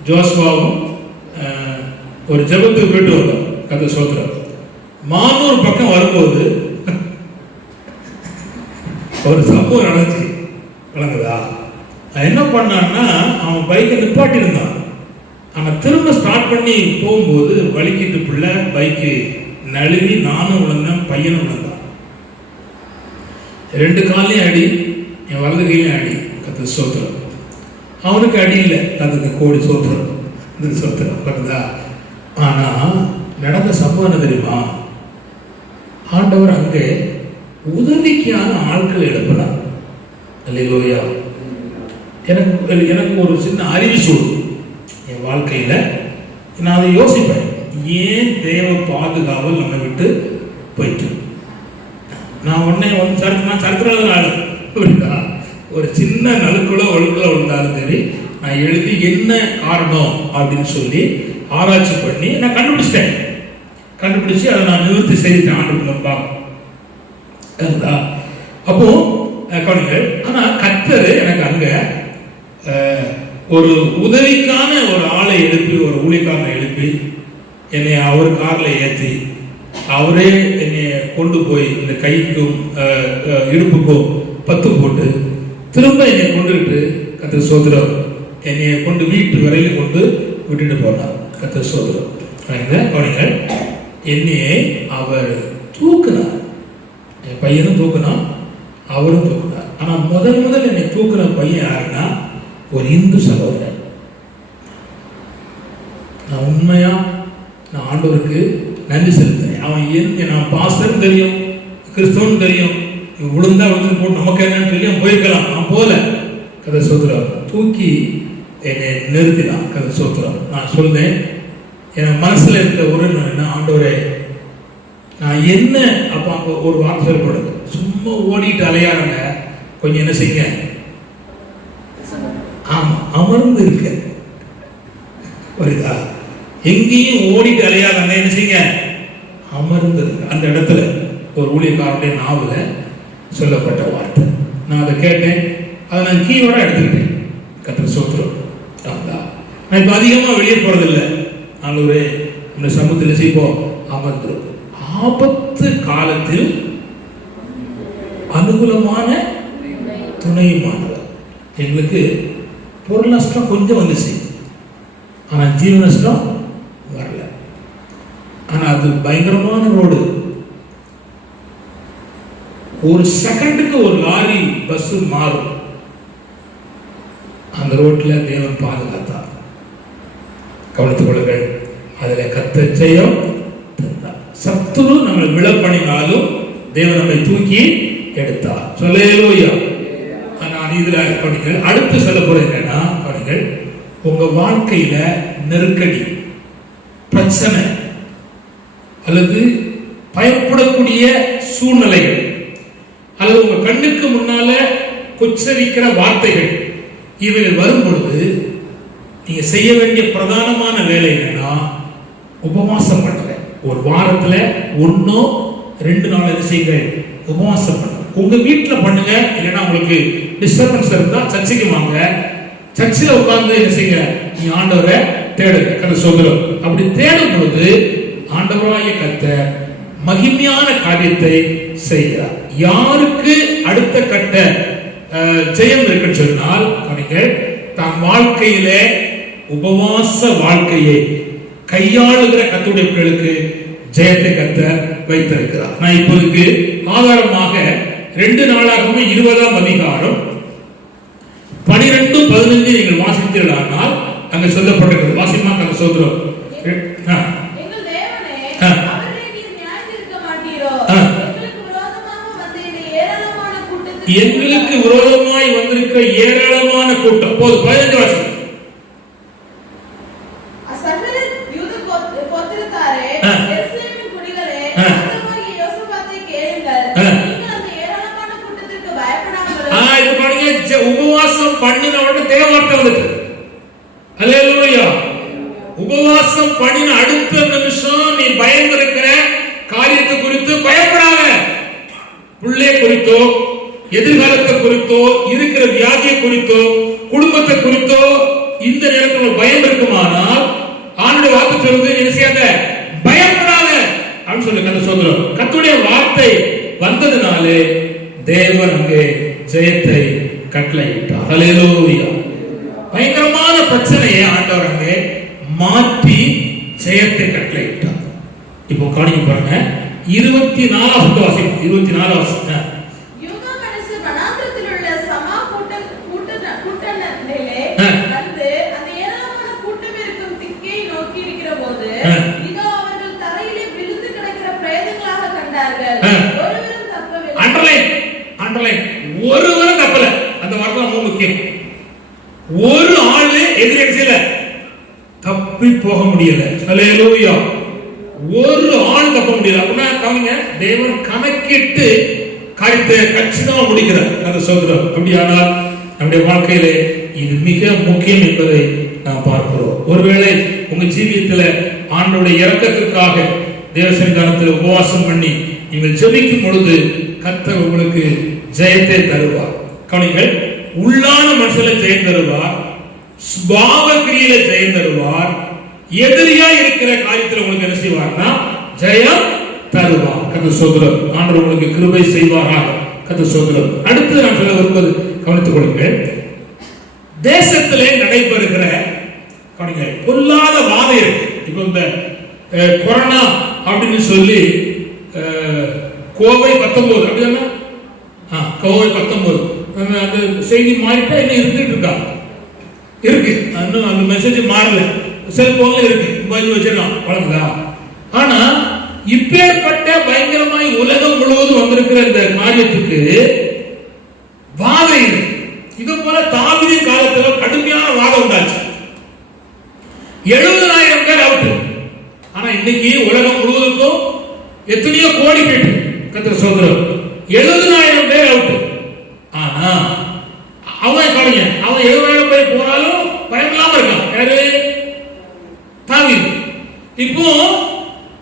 ஜோஸ்வாவும் ஒரு ஜெபத்துக்கு போயிட்டு வந்தோம். கர்த்தர் ஸ்தோத்திரம். மானூர் பக்கம் வரும்போது ஒரு சம்பவம் நடந்துச்சு. விளங்குதா? என்ன பண்ணான்னா, அவன் பைக்கை நிப்பாட்டி இருந்தான். அவன் திரும்ப ஸ்டார்ட் பண்ணி போகும்போது வலிக்கிட்டு பிள்ளை பைக்கு நழுவி நானும் விழுந்தேன், பையனும் விழுந்தான். 2 காலையும் அடி, என் வலது கையிலையும் அடி. கர்த்தர் ஸ்தோத்திரம். அவனுக்கு அடி இல்லை, அதுக்கு கோடி சோத்திரம். இதுக்கு சோத்திரம். விளங்குதா? ஆனா நடந்த சம்பவம் என்ன தெரியுமா? ஆண்டவர் அங்கே உதவிக்கான ஆட்கள் எழுப்பினார். அல்லேலூயா. எனக்கு ஒரு சின்ன அறிவு சொல்லு என் வாழ்க்கையில. நான் அதை யோசிப்பேன், ஏன் தேவ பாதுகாவல் நம்ம விட்டு போயிட்டு. நான் உடனே சரித்திர ஆளு. ஒரு சின்ன நலுக்குள்ள ஒழுக்குல விழுந்தாலும் சரி, நான் எழுதி என்ன காரணம் அப்படின்னு சொல்லி ஆராய்ச்சி பண்ணி நான் கண்டுபிடிச்சு அதை நான் நிவர்த்தி செய்துட்டேன். ஆண்டு அப்போ கவனிங்கள். ஆனா கர்த்தர் எனக்கு அங்க ஒரு உதவிக்கான ஒரு ஆளை எழுப்பி, ஒரு ஊழியக்காரனை எழுப்பி என்னை அவர் கார்ல ஏற்றி அவரே என்னை கொண்டு போய் இந்த கைக்கும் இடுப்புக்கும் பத்து போட்டு திரும்ப என்னை கொண்டுகிட்டு கர்த்தர் ஸ்தோத்திரம் என்னை கொண்டு வீட்டு வரையில் கொண்டு விட்டுட்டு போனார். கர்த்தர் ஸ்தோத்திரம். கவனிங்கள். என்னையே அவர் தூக்குனார். என் பையனும் தூக்குனான், அவரும் தூக்குனார். ஆனா முதல் என்னை தூக்குன பையன் யாருன்னா ஒரு இந்து சகோதரன். நான் உண்மையா நான் ஆண்டவருக்கு நன்றி செலுத்தேன். அவன் நான் பாஸ்டர்னு தெரியும், கிறிஸ்தவன் தெரியும், விழுந்தா விழுந்து போட்டு நமக்கு என்னன்னு தெரியும், போயிருக்கலாம். நான் போல. கதை சோத்திரம் தூக்கி என்னை நிறுத்தினான். கதை சோத்திரம் நான் சொல்றேன், என் மனசுல இருந்த ஒரு ஆண்டவரே நான் என்ன அப்போ அங்கே ஒரு வார்த்தை சொல்லப்படுது, சும்மா ஓடிட்டு அலையாடுங்க, கொஞ்சம் என்ன செய்யுங்க, ஆமா அமர்ந்து இருக்க. புரியுதா? எங்கேயும் ஓடிட்டு அலையாடுங்க, என்ன செய்யுங்க, அமர்ந்து இருக்க. அந்த இடத்துல ஒரு ஊழியக்காரனுடைய நாவல சொல்லப்பட்ட வார்த்தை. நான் அதை கேட்டேன், அதை நான் கீயோட எடுத்துக்கிட்டேன். கர்த்தர் ஸ்தோத்திரம். நான் இப்போ அதிகமாக வெளியே போறதில்லை. ஆண்டவரே இந்த சமூகத்தில் செய்வோம், அமர்ந்து. ஆபத்து காலத்தில் அனுகூலமான துணையுமானவர். எங்களுக்கு பொருள் நஷ்டம் கொஞ்சம் வந்துச்சு, ஆனா ஜீவ நஷ்டம் வரல. ஆனா அது பயங்கரமான ரோடு. ஒரு செகண்டுக்கு ஒரு லாரி பஸ் மாறும். அந்த ரோட்ல தேவன் பாதுகாத்தார். கவனித்துக் கொள்ளுங்கள். அதுல கர்த்தர் ஜெயம் தந்தார். சத்துரு நம்மை விழப்பணினாலும் தேவன் நம்மை தூக்கி எடுத்தார். சொல்லேலூயா. நான் இதுல படிக்கிறேன். அடுத்து சொல்ல போறது என்னன்னா, பாருங்கள், உங்க வாழ்க்கையில நெருக்கடி, பிரச்சனை அல்லது பயப்படக்கூடிய சூழ்நிலைகள் அல்லது உங்க கண்ணுக்கு முன்னால கொச்சரிக்கிற வார்த்தைகள் இவைகள் வரும் பொழுது நீங்க செய்ய வேண்டிய பிரதானமான வேலை என்னன்னா, உபவாசம் பண்ணுங்க. ஒரு வாரத்துல 1-2 நாள் என்ன செய்யுங்க, உபவாசம் பண்ணுங்க. உங்க வீட்டுல பண்ணுங்க, இல்லைன்னா உங்களுக்கு டிஸ்டர்பன்ஸ் இருந்தா சர்ச்சைக்கு வாங்க. சர்ச்சில் உட்கார்ந்து என்ன செய்யுங்க, நீ ஆண்டவரை தேடுங்க. கர்த்தர் ஸ்தோத்திரம். அப்படி தேடும் பொழுது ஆண்டவராகிய கர்த்தர் மகிமையான காரியத்தை செய்கிறார். யாருக்கு அடுத்த கட்ட ஜெயம் இருக்குன்னு சொன்னால், அவர்கள் தம் வாழ்க்கையிலே உபவாச வாழ்க்கையை கையாளுகிற கர்த்தருடைய பிள்ளைகளுக்கு ஜெயத்தை கர்த்தர் வைத்திருக்கிறார். நான் இப்போதைக்கு ஆதாரமாக 2 நாளாகவே 20ஆம் அதிகாரம் 12-15 நீங்கள் வாசித்தீர்களானால் அங்க சொல்லப்பட்டிருக்கிறது. வாசிமா கர்த்தர் ஸ்தோத்திரம். எங்கள் தேவனே, அவரை நீர் நியாயத்தீர்க்க மாட்டீரோ? எங்களுக்கு விரோதமாய் வந்திருக்கிற ஏராளமான கூட்டம். போது 15 வருஷம். உபவாசம் பண்ணின உடனே தேவார்த்தை வந்துட்டு, அல்லேலூயா. உபவாசம் பண்ணின அடுத்த நிமிஷம் நீ பயந்திருக்கிற காரியத்தை குறித்து பயப்படாத. பிள்ளை குறித்தோ, எதிர்காலத்தை குறித்தோ, இருக்கிற வியாதியை குறித்தோ, குடும்பத்தை குறித்தோ இந்த நேரத்தில் பயம் இருக்குமானால் ஆண்டவருடைய வார்த்தை சொல்லுது, என்ன செய்யாத, பயப்படாத அப்படின்னு சொல்லி கர்த்தர் சொல்றார். கர்த்தருடைய வார்த்தை வந்ததுனாலே தேவன் அங்கே ஜெயத்தை கட்டளையிட்டார். ஹல்லேலூயா. பயங்கரமான பிரச்சனையை ஆண்டவர் அங்கே மாற்றி ஜெயத்தை கட்டளையிட்டார். இப்போ காணிக்க பாருங்க, 24வது வாசிப்பு. 24வது வாசிப்பு. யூதாமனசு வனாந்திரத்தில் உள்ள சமா கூட்டத்திலே வந்து அந்த ஏராளமான கூட்டம் இருக்கும் திக்கை நோக்கி இருக்கிற போது இதோ அவர்கள் தரையிலே விழுந்து கிடக்கிற பிரேதங்களாக கண்டார்கள். ஒருவரும் தப்பவில்லை. அண்டர்லைன் ஒருவரும் தப்பல. அந்த வார்த்தை ரொம்ப முக்கியம். ஒரு ஆளு எதிரில தப்பி போக முடியல. ஹல்லேலூயா. ஒரு ஆள் தப்ப முடியல. அப்படின்னா கவனிங்க, தேவன் கணக்கிட்டு காரியத்தை கச்சிதமா முடிக்கிறார். அந்த சோதரம். அப்படியானால் நம்முடைய வாழ்க்கையிலே இது மிக முக்கியம் என்பதை நாம் பார்க்கிறோம். ஒருவேளை உங்க ஜீவியத்துல ஆண்டவருடைய இரக்கத்திற்காக தேவசன்னிதானத்தில் உபவாசம் பண்ணி நீங்கள் ஜெபிக்கும் பொழுது கர்த்தர் உங்களுக்கு ஜெயத்தை தருவார். கவனிங்கள், உள்ளான மனசுல ஜெயம் தருவார், சுபாவ கிரியில ஜெயம் தருவார், எதிரியா இருக்கிற காரியத்தில் உங்களுக்கு என்ன செய்வார்னா ஜெயம் தருவார். கர்த்தர் ஸ்தோத்திரம். ஆண்டவர் உங்களுக்கு கிருபை செய்வாராக. கர்த்தர் ஸ்தோத்திரம். அடுத்து நான் சொல்ல வருவது கவனித்துக் கொள்ளுங்கள். தேசத்திலே நடைபெறுகிற பொல்லாத வாதை இருக்கு. இப்போ இந்த கொரோனா அப்படின்னு சொல்லி கோவை 19 அப்படின்னா கோவை 19 அந்த செய்தி மாறிட்டா என்ன இருந்துட்டு இருக்கா. இருக்கு. இன்னும் அந்த மெசேஜ் மாறல. செல்போன்ல இருக்கு, மொபைல் வச்சிடலாம், வளர்ந்தா. ஆனா இப்பேற்பட்ட பயங்கரமாய் உலகம் முழுவதும் வந்திருக்கிற இந்த காரியத்துக்கு வாதம் இல்லை. இது போல தாவீதின் காலத்துல கடுமையான வாதம் உண்டாச்சு. 70,000 பேர் அவுட். ஆனா இன்னைக்கு உலகம் முழுவதுக்கும் எத்தனையோ கோடி பேர் கர்த்தர் சோதரம் 70,000 பேர் அவுட். ஆனா அவன் கவனிங்க, அவன் 70,000 பேர் போனாலும் பயமில்லாம இருக்கான். யாரு? தாவீது. இப்போ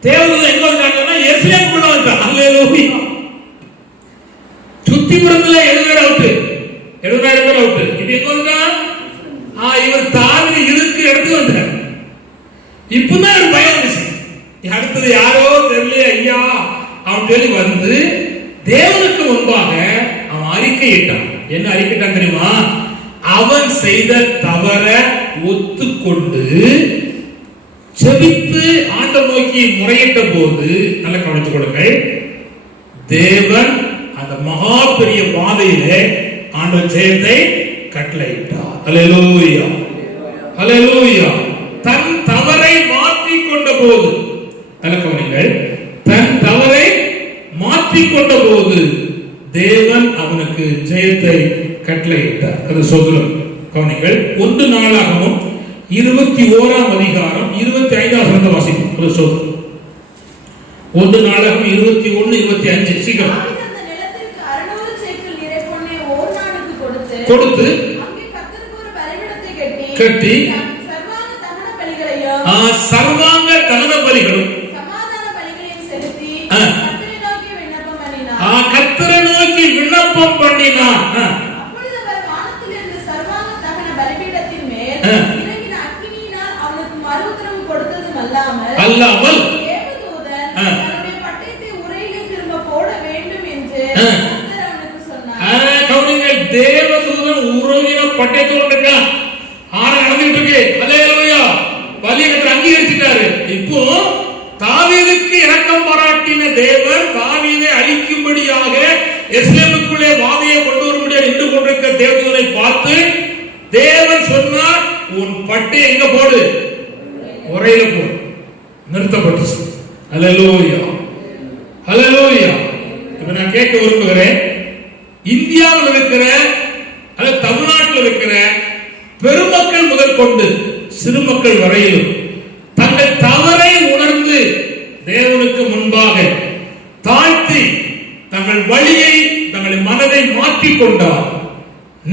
தேவதூதன் எங்க வந்தாங்கன்னா எருசலேமுக்குள்ள வந்தான். அல்லேலூயா. சுத்திபுரத்துல 70,000 அவுட், 70,000 பேர் அவுட். இது எங்க வந்தான்? இவர் தாவீது இருக்கு எடுத்து வந்தார். இப்பதான் ஒரு பயம் வந்துச்சு. அடுத்தது யாரோ தெரியல ஐயா அவன் சொல்லி வந்து தேவனுக்கு முன்பாக அவன் அறிக்கையிட்டான். என்ன அறிக்கையிட்டான் தெரியுமா? அவன் செய்த தவற ஒத்துக்கொண்டு செபித்து ஆண்டவர் நோக்கி முறையிட்ட போது, நல்ல கவனித்துக் கொடுங்கள், தேவன் அந்த மகா பெரிய பாதையிலே ஆண்டவர் ஜெயத்தை கட்டளையிட்டார். அல்லேலூயா, அல்லேலூயா. தன் தவறை மாற்றிக் கொண்ட போது, நல்ல கவனிங்கள், தன் தவறை மாற்றிக் கொண்ட போது தேவன் அவனுக்கு ஜெயத்தை கட்டளையிட்டார். அது சொல்லும். கவனிங்கள், 1 நாளாகமம் 21ஆம் அதிகாரம் 25ஆம் வாசிக்கும். அது சொல்லும். 1 நாளாகமம் 21, 25. சீக்கிரம். கொடுத்து கட்டி சர்வாங்க தகன பலிகளும் கர்த்தரை நோக்கி விண்ணப்பம் பண்ணினான். அல்லாமல் தேவதூதன் உறவின பட்டயத்தோடு இருக்கான். ஆறு நடந்துட்டு இருக்கு. அல்லேலூயா. பலியிடத்தை அங்கீகரிச்சிட்டாரு. இப்போ தாவீதுக்கு இரக்கம் பாராட்டின தேவன் தாவீதை அழிக்கும்படியாக எருசலேமுக்குள்ளே வாதையை கொண்டு வரும்படியாக நின்று கொண்டிருக்கிற தேவதூதனை பார்த்து தேவன் சொன்னார், உன் பட்டை எங்க போடு? உரையில போடு. நிறுத்தப்பட்டுச்சு. அல்லேலூயா, அல்லேலூயா. இப்ப நான் கேட்க விரும்புகிறேன், இந்தியாவில் இருக்கிற அல்லது தமிழ்நாட்டில் இருக்கிற பெருமக்கள் முதல் கொண்டு சிறுமக்கள் வரையிலும் தங்கள் தவறை உணர்ந்து தேவனுக்கு முன்பாக தாழ்த்தி தங்கள் வழியை தங்கள் மனதை மாற்றிக் கொண்டார்.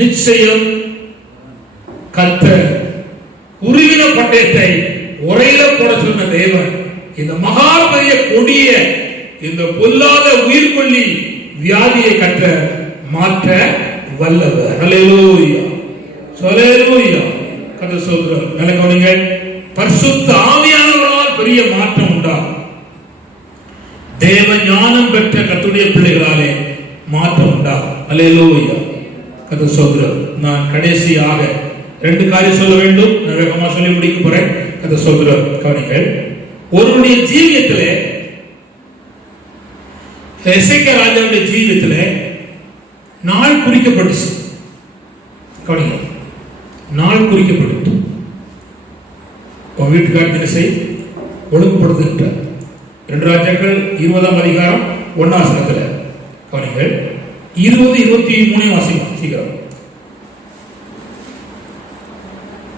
நிச்சயம் கர்த்தர் உருவின பட்டயத்தை உரையில போட சொன்ன தேவன் இந்த மகா பெரிய கொடிய இந்த பொல்லாத உயிர்கொல்லி வியாதியை கர்த்தர் மாற்ற வல்லவர். அல்லேலூயா, அல்லேலூயா. கர்த்தர் சொல்றார். நல்ல கவனிங்கள், பரிசுத்த ஆவியானவரால் பெரிய மாற்றம் உண்டாகும். தேவ ஞானம் பெற்ற கர்த்தருடைய பிள்ளைகளாலே மாற்றம் உண்டாகும். அல்லேலூயா. கர்த்தர் சொல்றார். நான் கடைசியாக 2 காரியம் சொல்ல வேண்டும். நான் வேகமா சொல்லி முடிக்க போறேன். கர்த்தர் சொல்றார். கவனிங்கள், ஒருவருடைய ஜீவியத்திலே, எசேக்கியா ராஜாவுடைய ஜீவியத்திலே நாள் குறிக்கப்பட்டுச்சு. கவனிங்க, நாள் குறிக்கப்பட்டு வீட்டுக்காரர் என்ன செய் ஒழுங்குபடுத்துகின்ற 2 ராஜாக்கள் 20ஆம் அதிகாரம் 1ஆம் வசனத்தில் கவனிங்கள், 20, 23 வாசிக்கலாம் சீக்கிரம்.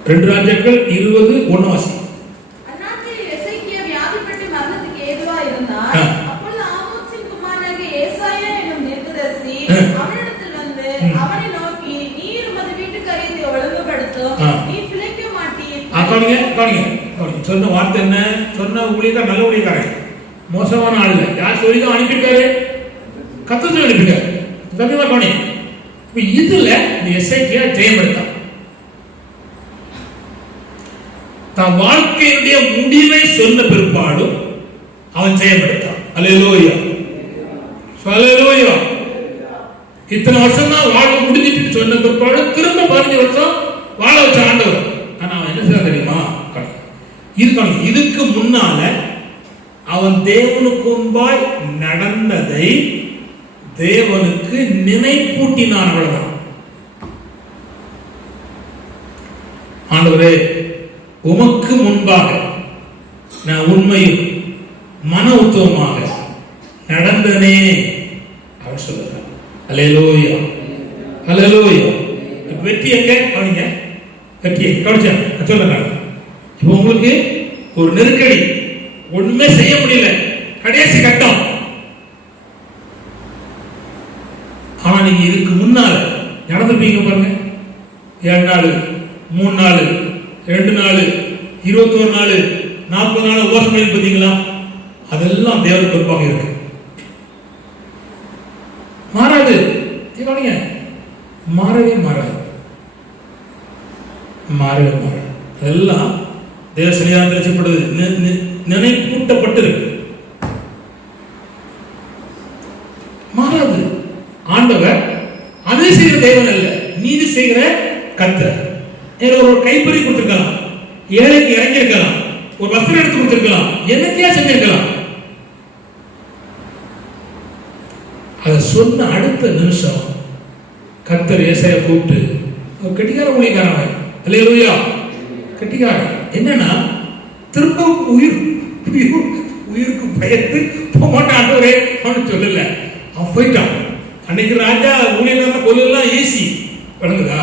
2 ராஜாக்கள் 20, 1 வாசிக்கலாம். சொன்ன வார்த்தை என்ன? சொன்ன ஊழியக்காரர் நல்ல ஊழியக்காரர், மோசமான ஆள் இல்லை. யார் சொல்லிதான் அனுப்பியிருக்காரு? கர்த்தர் சொல்லி அனுப்பியிருக்காரு. கவனிமா கவனி. இதுல இந்த எசேக்கியா ஜெயம் எடுத்தான். தன் வாழ்க்கையுடைய முடிவை சொன்ன பிற்பாடும் அவன் ஜெயம் எடுத்தான். அல்லேலூயா, அல்லேலூயா. இத்தனை வருஷம் தான் வாழ்க்கை முடிஞ்சிட்டு சொன்ன பிற்பாடு திரும்ப 15 வருஷம் வாழ வச்ச ஆண்டவர். ஆனா அவன் என்ன செய்ய தெரியுமா? இதுக்கு முன்னால அவன் தேவனுக்கு முன்பாய் நடந்ததை தேவனுக்கு நினைப்பூட்டினான். அவ்வளவுதான். ஆண்டவரே உமக்கு முன்பாக நான் உண்மையும் மன உத்தவமாக நடந்தனே அவர் சொல்லுறார். அல்லேலூயா, அல்லேலூயா. வெற்றி எங்க கவனிங்க, வெற்றி கவனிச்சா சொல்லுங்க. இப்போ உங்களுக்கு ஒரு நெருக்கடி, ஒண்ணுமே செய்ய முடியல, கடைசி கட்டம். ஆனா நீங்க இதுக்கு முன்னால நடந்துப்பீங்க பாருங்க. 7 நாள், 3 நாள், 2 நாள், 21 நாள், 40 நாள் உபவாசம் பார்த்தீங்களா? அதெல்லாம் தேவனுக்கு பொறுப்பாக இருக்கு. மாறாது, மாறவே மாறாது, மாறவே மாறாது. அதெல்லாம் தேவ சரியாக தெரிவிக்கப்படுது, நினைப்பூட்டப்பட்டு இருக்கு. மாறாது. ஆண்டவர் அதை செய்கிற தேவன் அல்ல, நீதி செய்கிற கர்த்தர். ஒரு கைப்பறி கொடுத்திருக்கலாம், ஏழைக்கு இறங்கி இருக்கலாம், ஒரு வஸ்திரம் எடுத்து கொடுத்திருக்கலாம், என்னத்தையா செஞ்சிருக்கலாம். அதை சொன்ன அடுத்த நிமிஷம் கர்த்தர் ஏசாயா கூப்பிட்டு, கெட்டிக்கார ஊழியக்காரன், அல்லேலூயா, கெட்டிக்காரன். என்னன்னா திரும்ப உயிருக்கு பயந்து போமாட்டாண்டவரே அவனு சொல்லல, அவன் போயிட்டான். அன்னைக்கு ராஜா ஊழியக்காரன் கொல்லாம் ஈஸி விளங்குதா,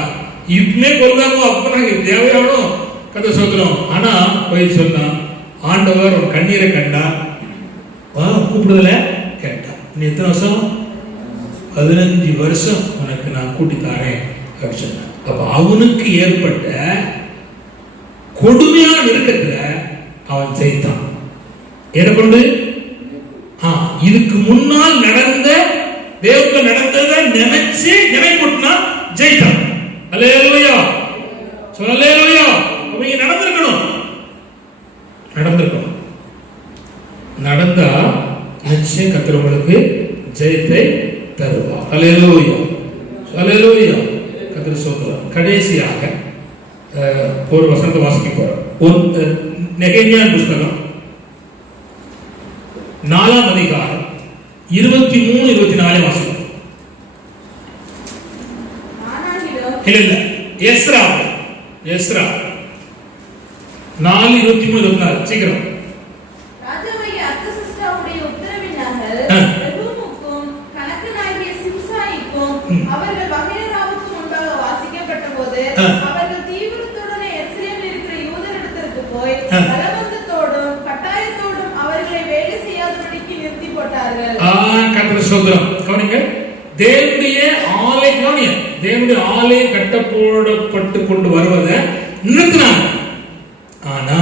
இப்பமே கொல்லாமோ அப்ப நாங்க தேவையானோ கதை சொல்றோம். ஆனா போய் சொன்னா ஆண்டவர் ஒரு கண்ணீரை கண்டா, கூப்பிடுதல கேட்டா, நீ எத்தனை வருஷம்? 15 வருஷம் உனக்கு நான் கூட்டித்தாரேன் அப்படின்னு சொன்ன. அப்ப அவனுக்கு ஏற்பட்ட கொடுமையான நெருக்கத்துல அவன் ஜெயித்தான். எதை கொண்டு? இதுக்கு முன்னால் நடந்த தேவத்துல நடந்ததை நினைச்சு நினைப்பூட்டினா ஜெயித்தான். அல்லேலூயா, அல்லேலூயா. அவங்க நடந்திருக்கணும், நடந்திருக்கணும். நடந்தா நிச்சயம் கர்த்தர் உங்களுக்கு ஜெயத்தை தருவார். அல்லேலூயா, அல்லேலூயா. கர்த்தர் சொல்றார். கடைசியாக ஒரு வசனத்தை வாசிக்க போறோம். நெகேமியா புஸ்தகம் 4ஆம் அதிகாரம் 23, 24 வாசிக்கும். இல்ல எஸ்ரா 4, 23, 24 சீக்கிரம். ராஜாவாகிய அர்தசஷ்டாவுடைய உத்தரவினால ரெகூமுக்கும் கணக்கனாகிய சிம்சாயிக்கும் அவர்கள் வகையராவுக்கு முன்பாக வாசிக்கப்பட்ட போது அவர்கள் தீவிரத்துடனே எருசலேமில் இருக்கிற யூதரிடத்திற்கு போய் பலவந்தத்தோடும் கட்டாயத்தோடும் அவர்களை வேலை செய்யாதபடிக்கு நிறுத்தி போட்டார்கள். கர்த்தர் ஸ்தோத்திரம். கவனிங்க, தேவனுடைய ஆலயம் கட்டப்பட்டு கொண்டு வருவதை நிறுத்தினாங்க. ஆனா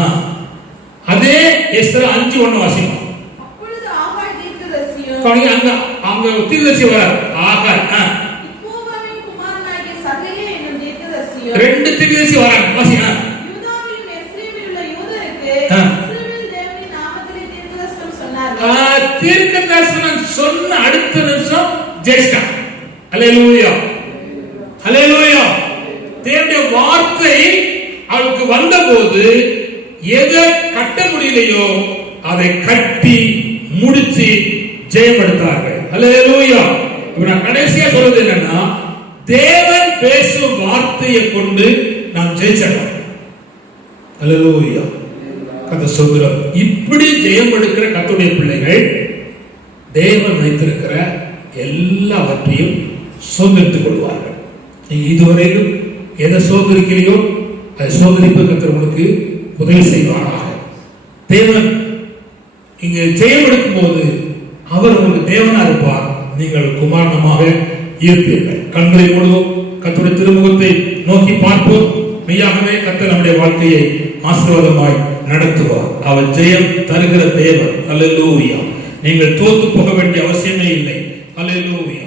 அதே எஸ்தர் 5:1 வாசிக்கும். அப்பொழுது ஆகாய் தீர்க்கதரிசியும் அவங்க தீர்க்கதரிசி வரார். ஆகாய் இக்கோவாவின் குமாரனாகிய சகரியா என்னும் தீர்க்கதரிசியும் 2 தீர்க்கதரிசி வராங்க. வாசிங்க. யூதாவிலும் எருசலேமிலும் உள்ள யூதருக்கு இஸ்ரவேல் தேவனின் நாமத்திலே தீர்க்கதரிசனம் சொன்னார்கள். தீர்க்கதரிசனம் சொன்ன அடுத்த நிமிஷம் ஜெயிச்சான். அல்லேலூயா, அல்லேலூயா. தேவனுடைய வார்த்தை அவளுக்கு வந்தபோது எதை கட்ட முடியலையோ அதை கட்டி முடிச்சு ஜெயப்படுத்தார்கள். அல்லேலூயா. இப்ப நான் கடைசியா சொல்றது என்னன்னா, தேவன் பேசும் வார்த்தையை கொண்டு நாம் ஜெயிச்சோம். அல்லேலூயா, கர்த்தர் ஸ்தோத்திரம். இப்படி ஜெயம் எடுக்கிற கர்த்தருடைய பிள்ளைகள் தேவன் வைத்திருக்கிற எல்லாவற்றையும் சுதந்திரித்துக் கொள்வார்கள். நீங்க இதுவரையிலும் எதை சுதந்திரிக்கிறீங்களோ அதை சுதந்திரிப்பு கர்த்தர் உங்களுக்கு உதவி செய்வாராக. தேவன் இங்க ஜெயம் எடுக்கும் போது அவர் உங்களுக்கு தேவனா இருப்பார், நீங்கள் குமாரனமாக இருப்பீர்கள். கண்களை மூடுவோம், கர்த்தருடைய திருமுகத்தை நோக்கி பார்ப்போம். மெய்யாகவே கர்த்தர் நம்முடைய வாழ்க்கையை ஆசீர்வாதமாய் நடத்துவார். அவர் ஜெயம் தருகிற தேவன். அல்லேலூயா. நீங்கள் தோத்து போக வேண்டிய அவசியமே இல்லை. அல்லேலூயா.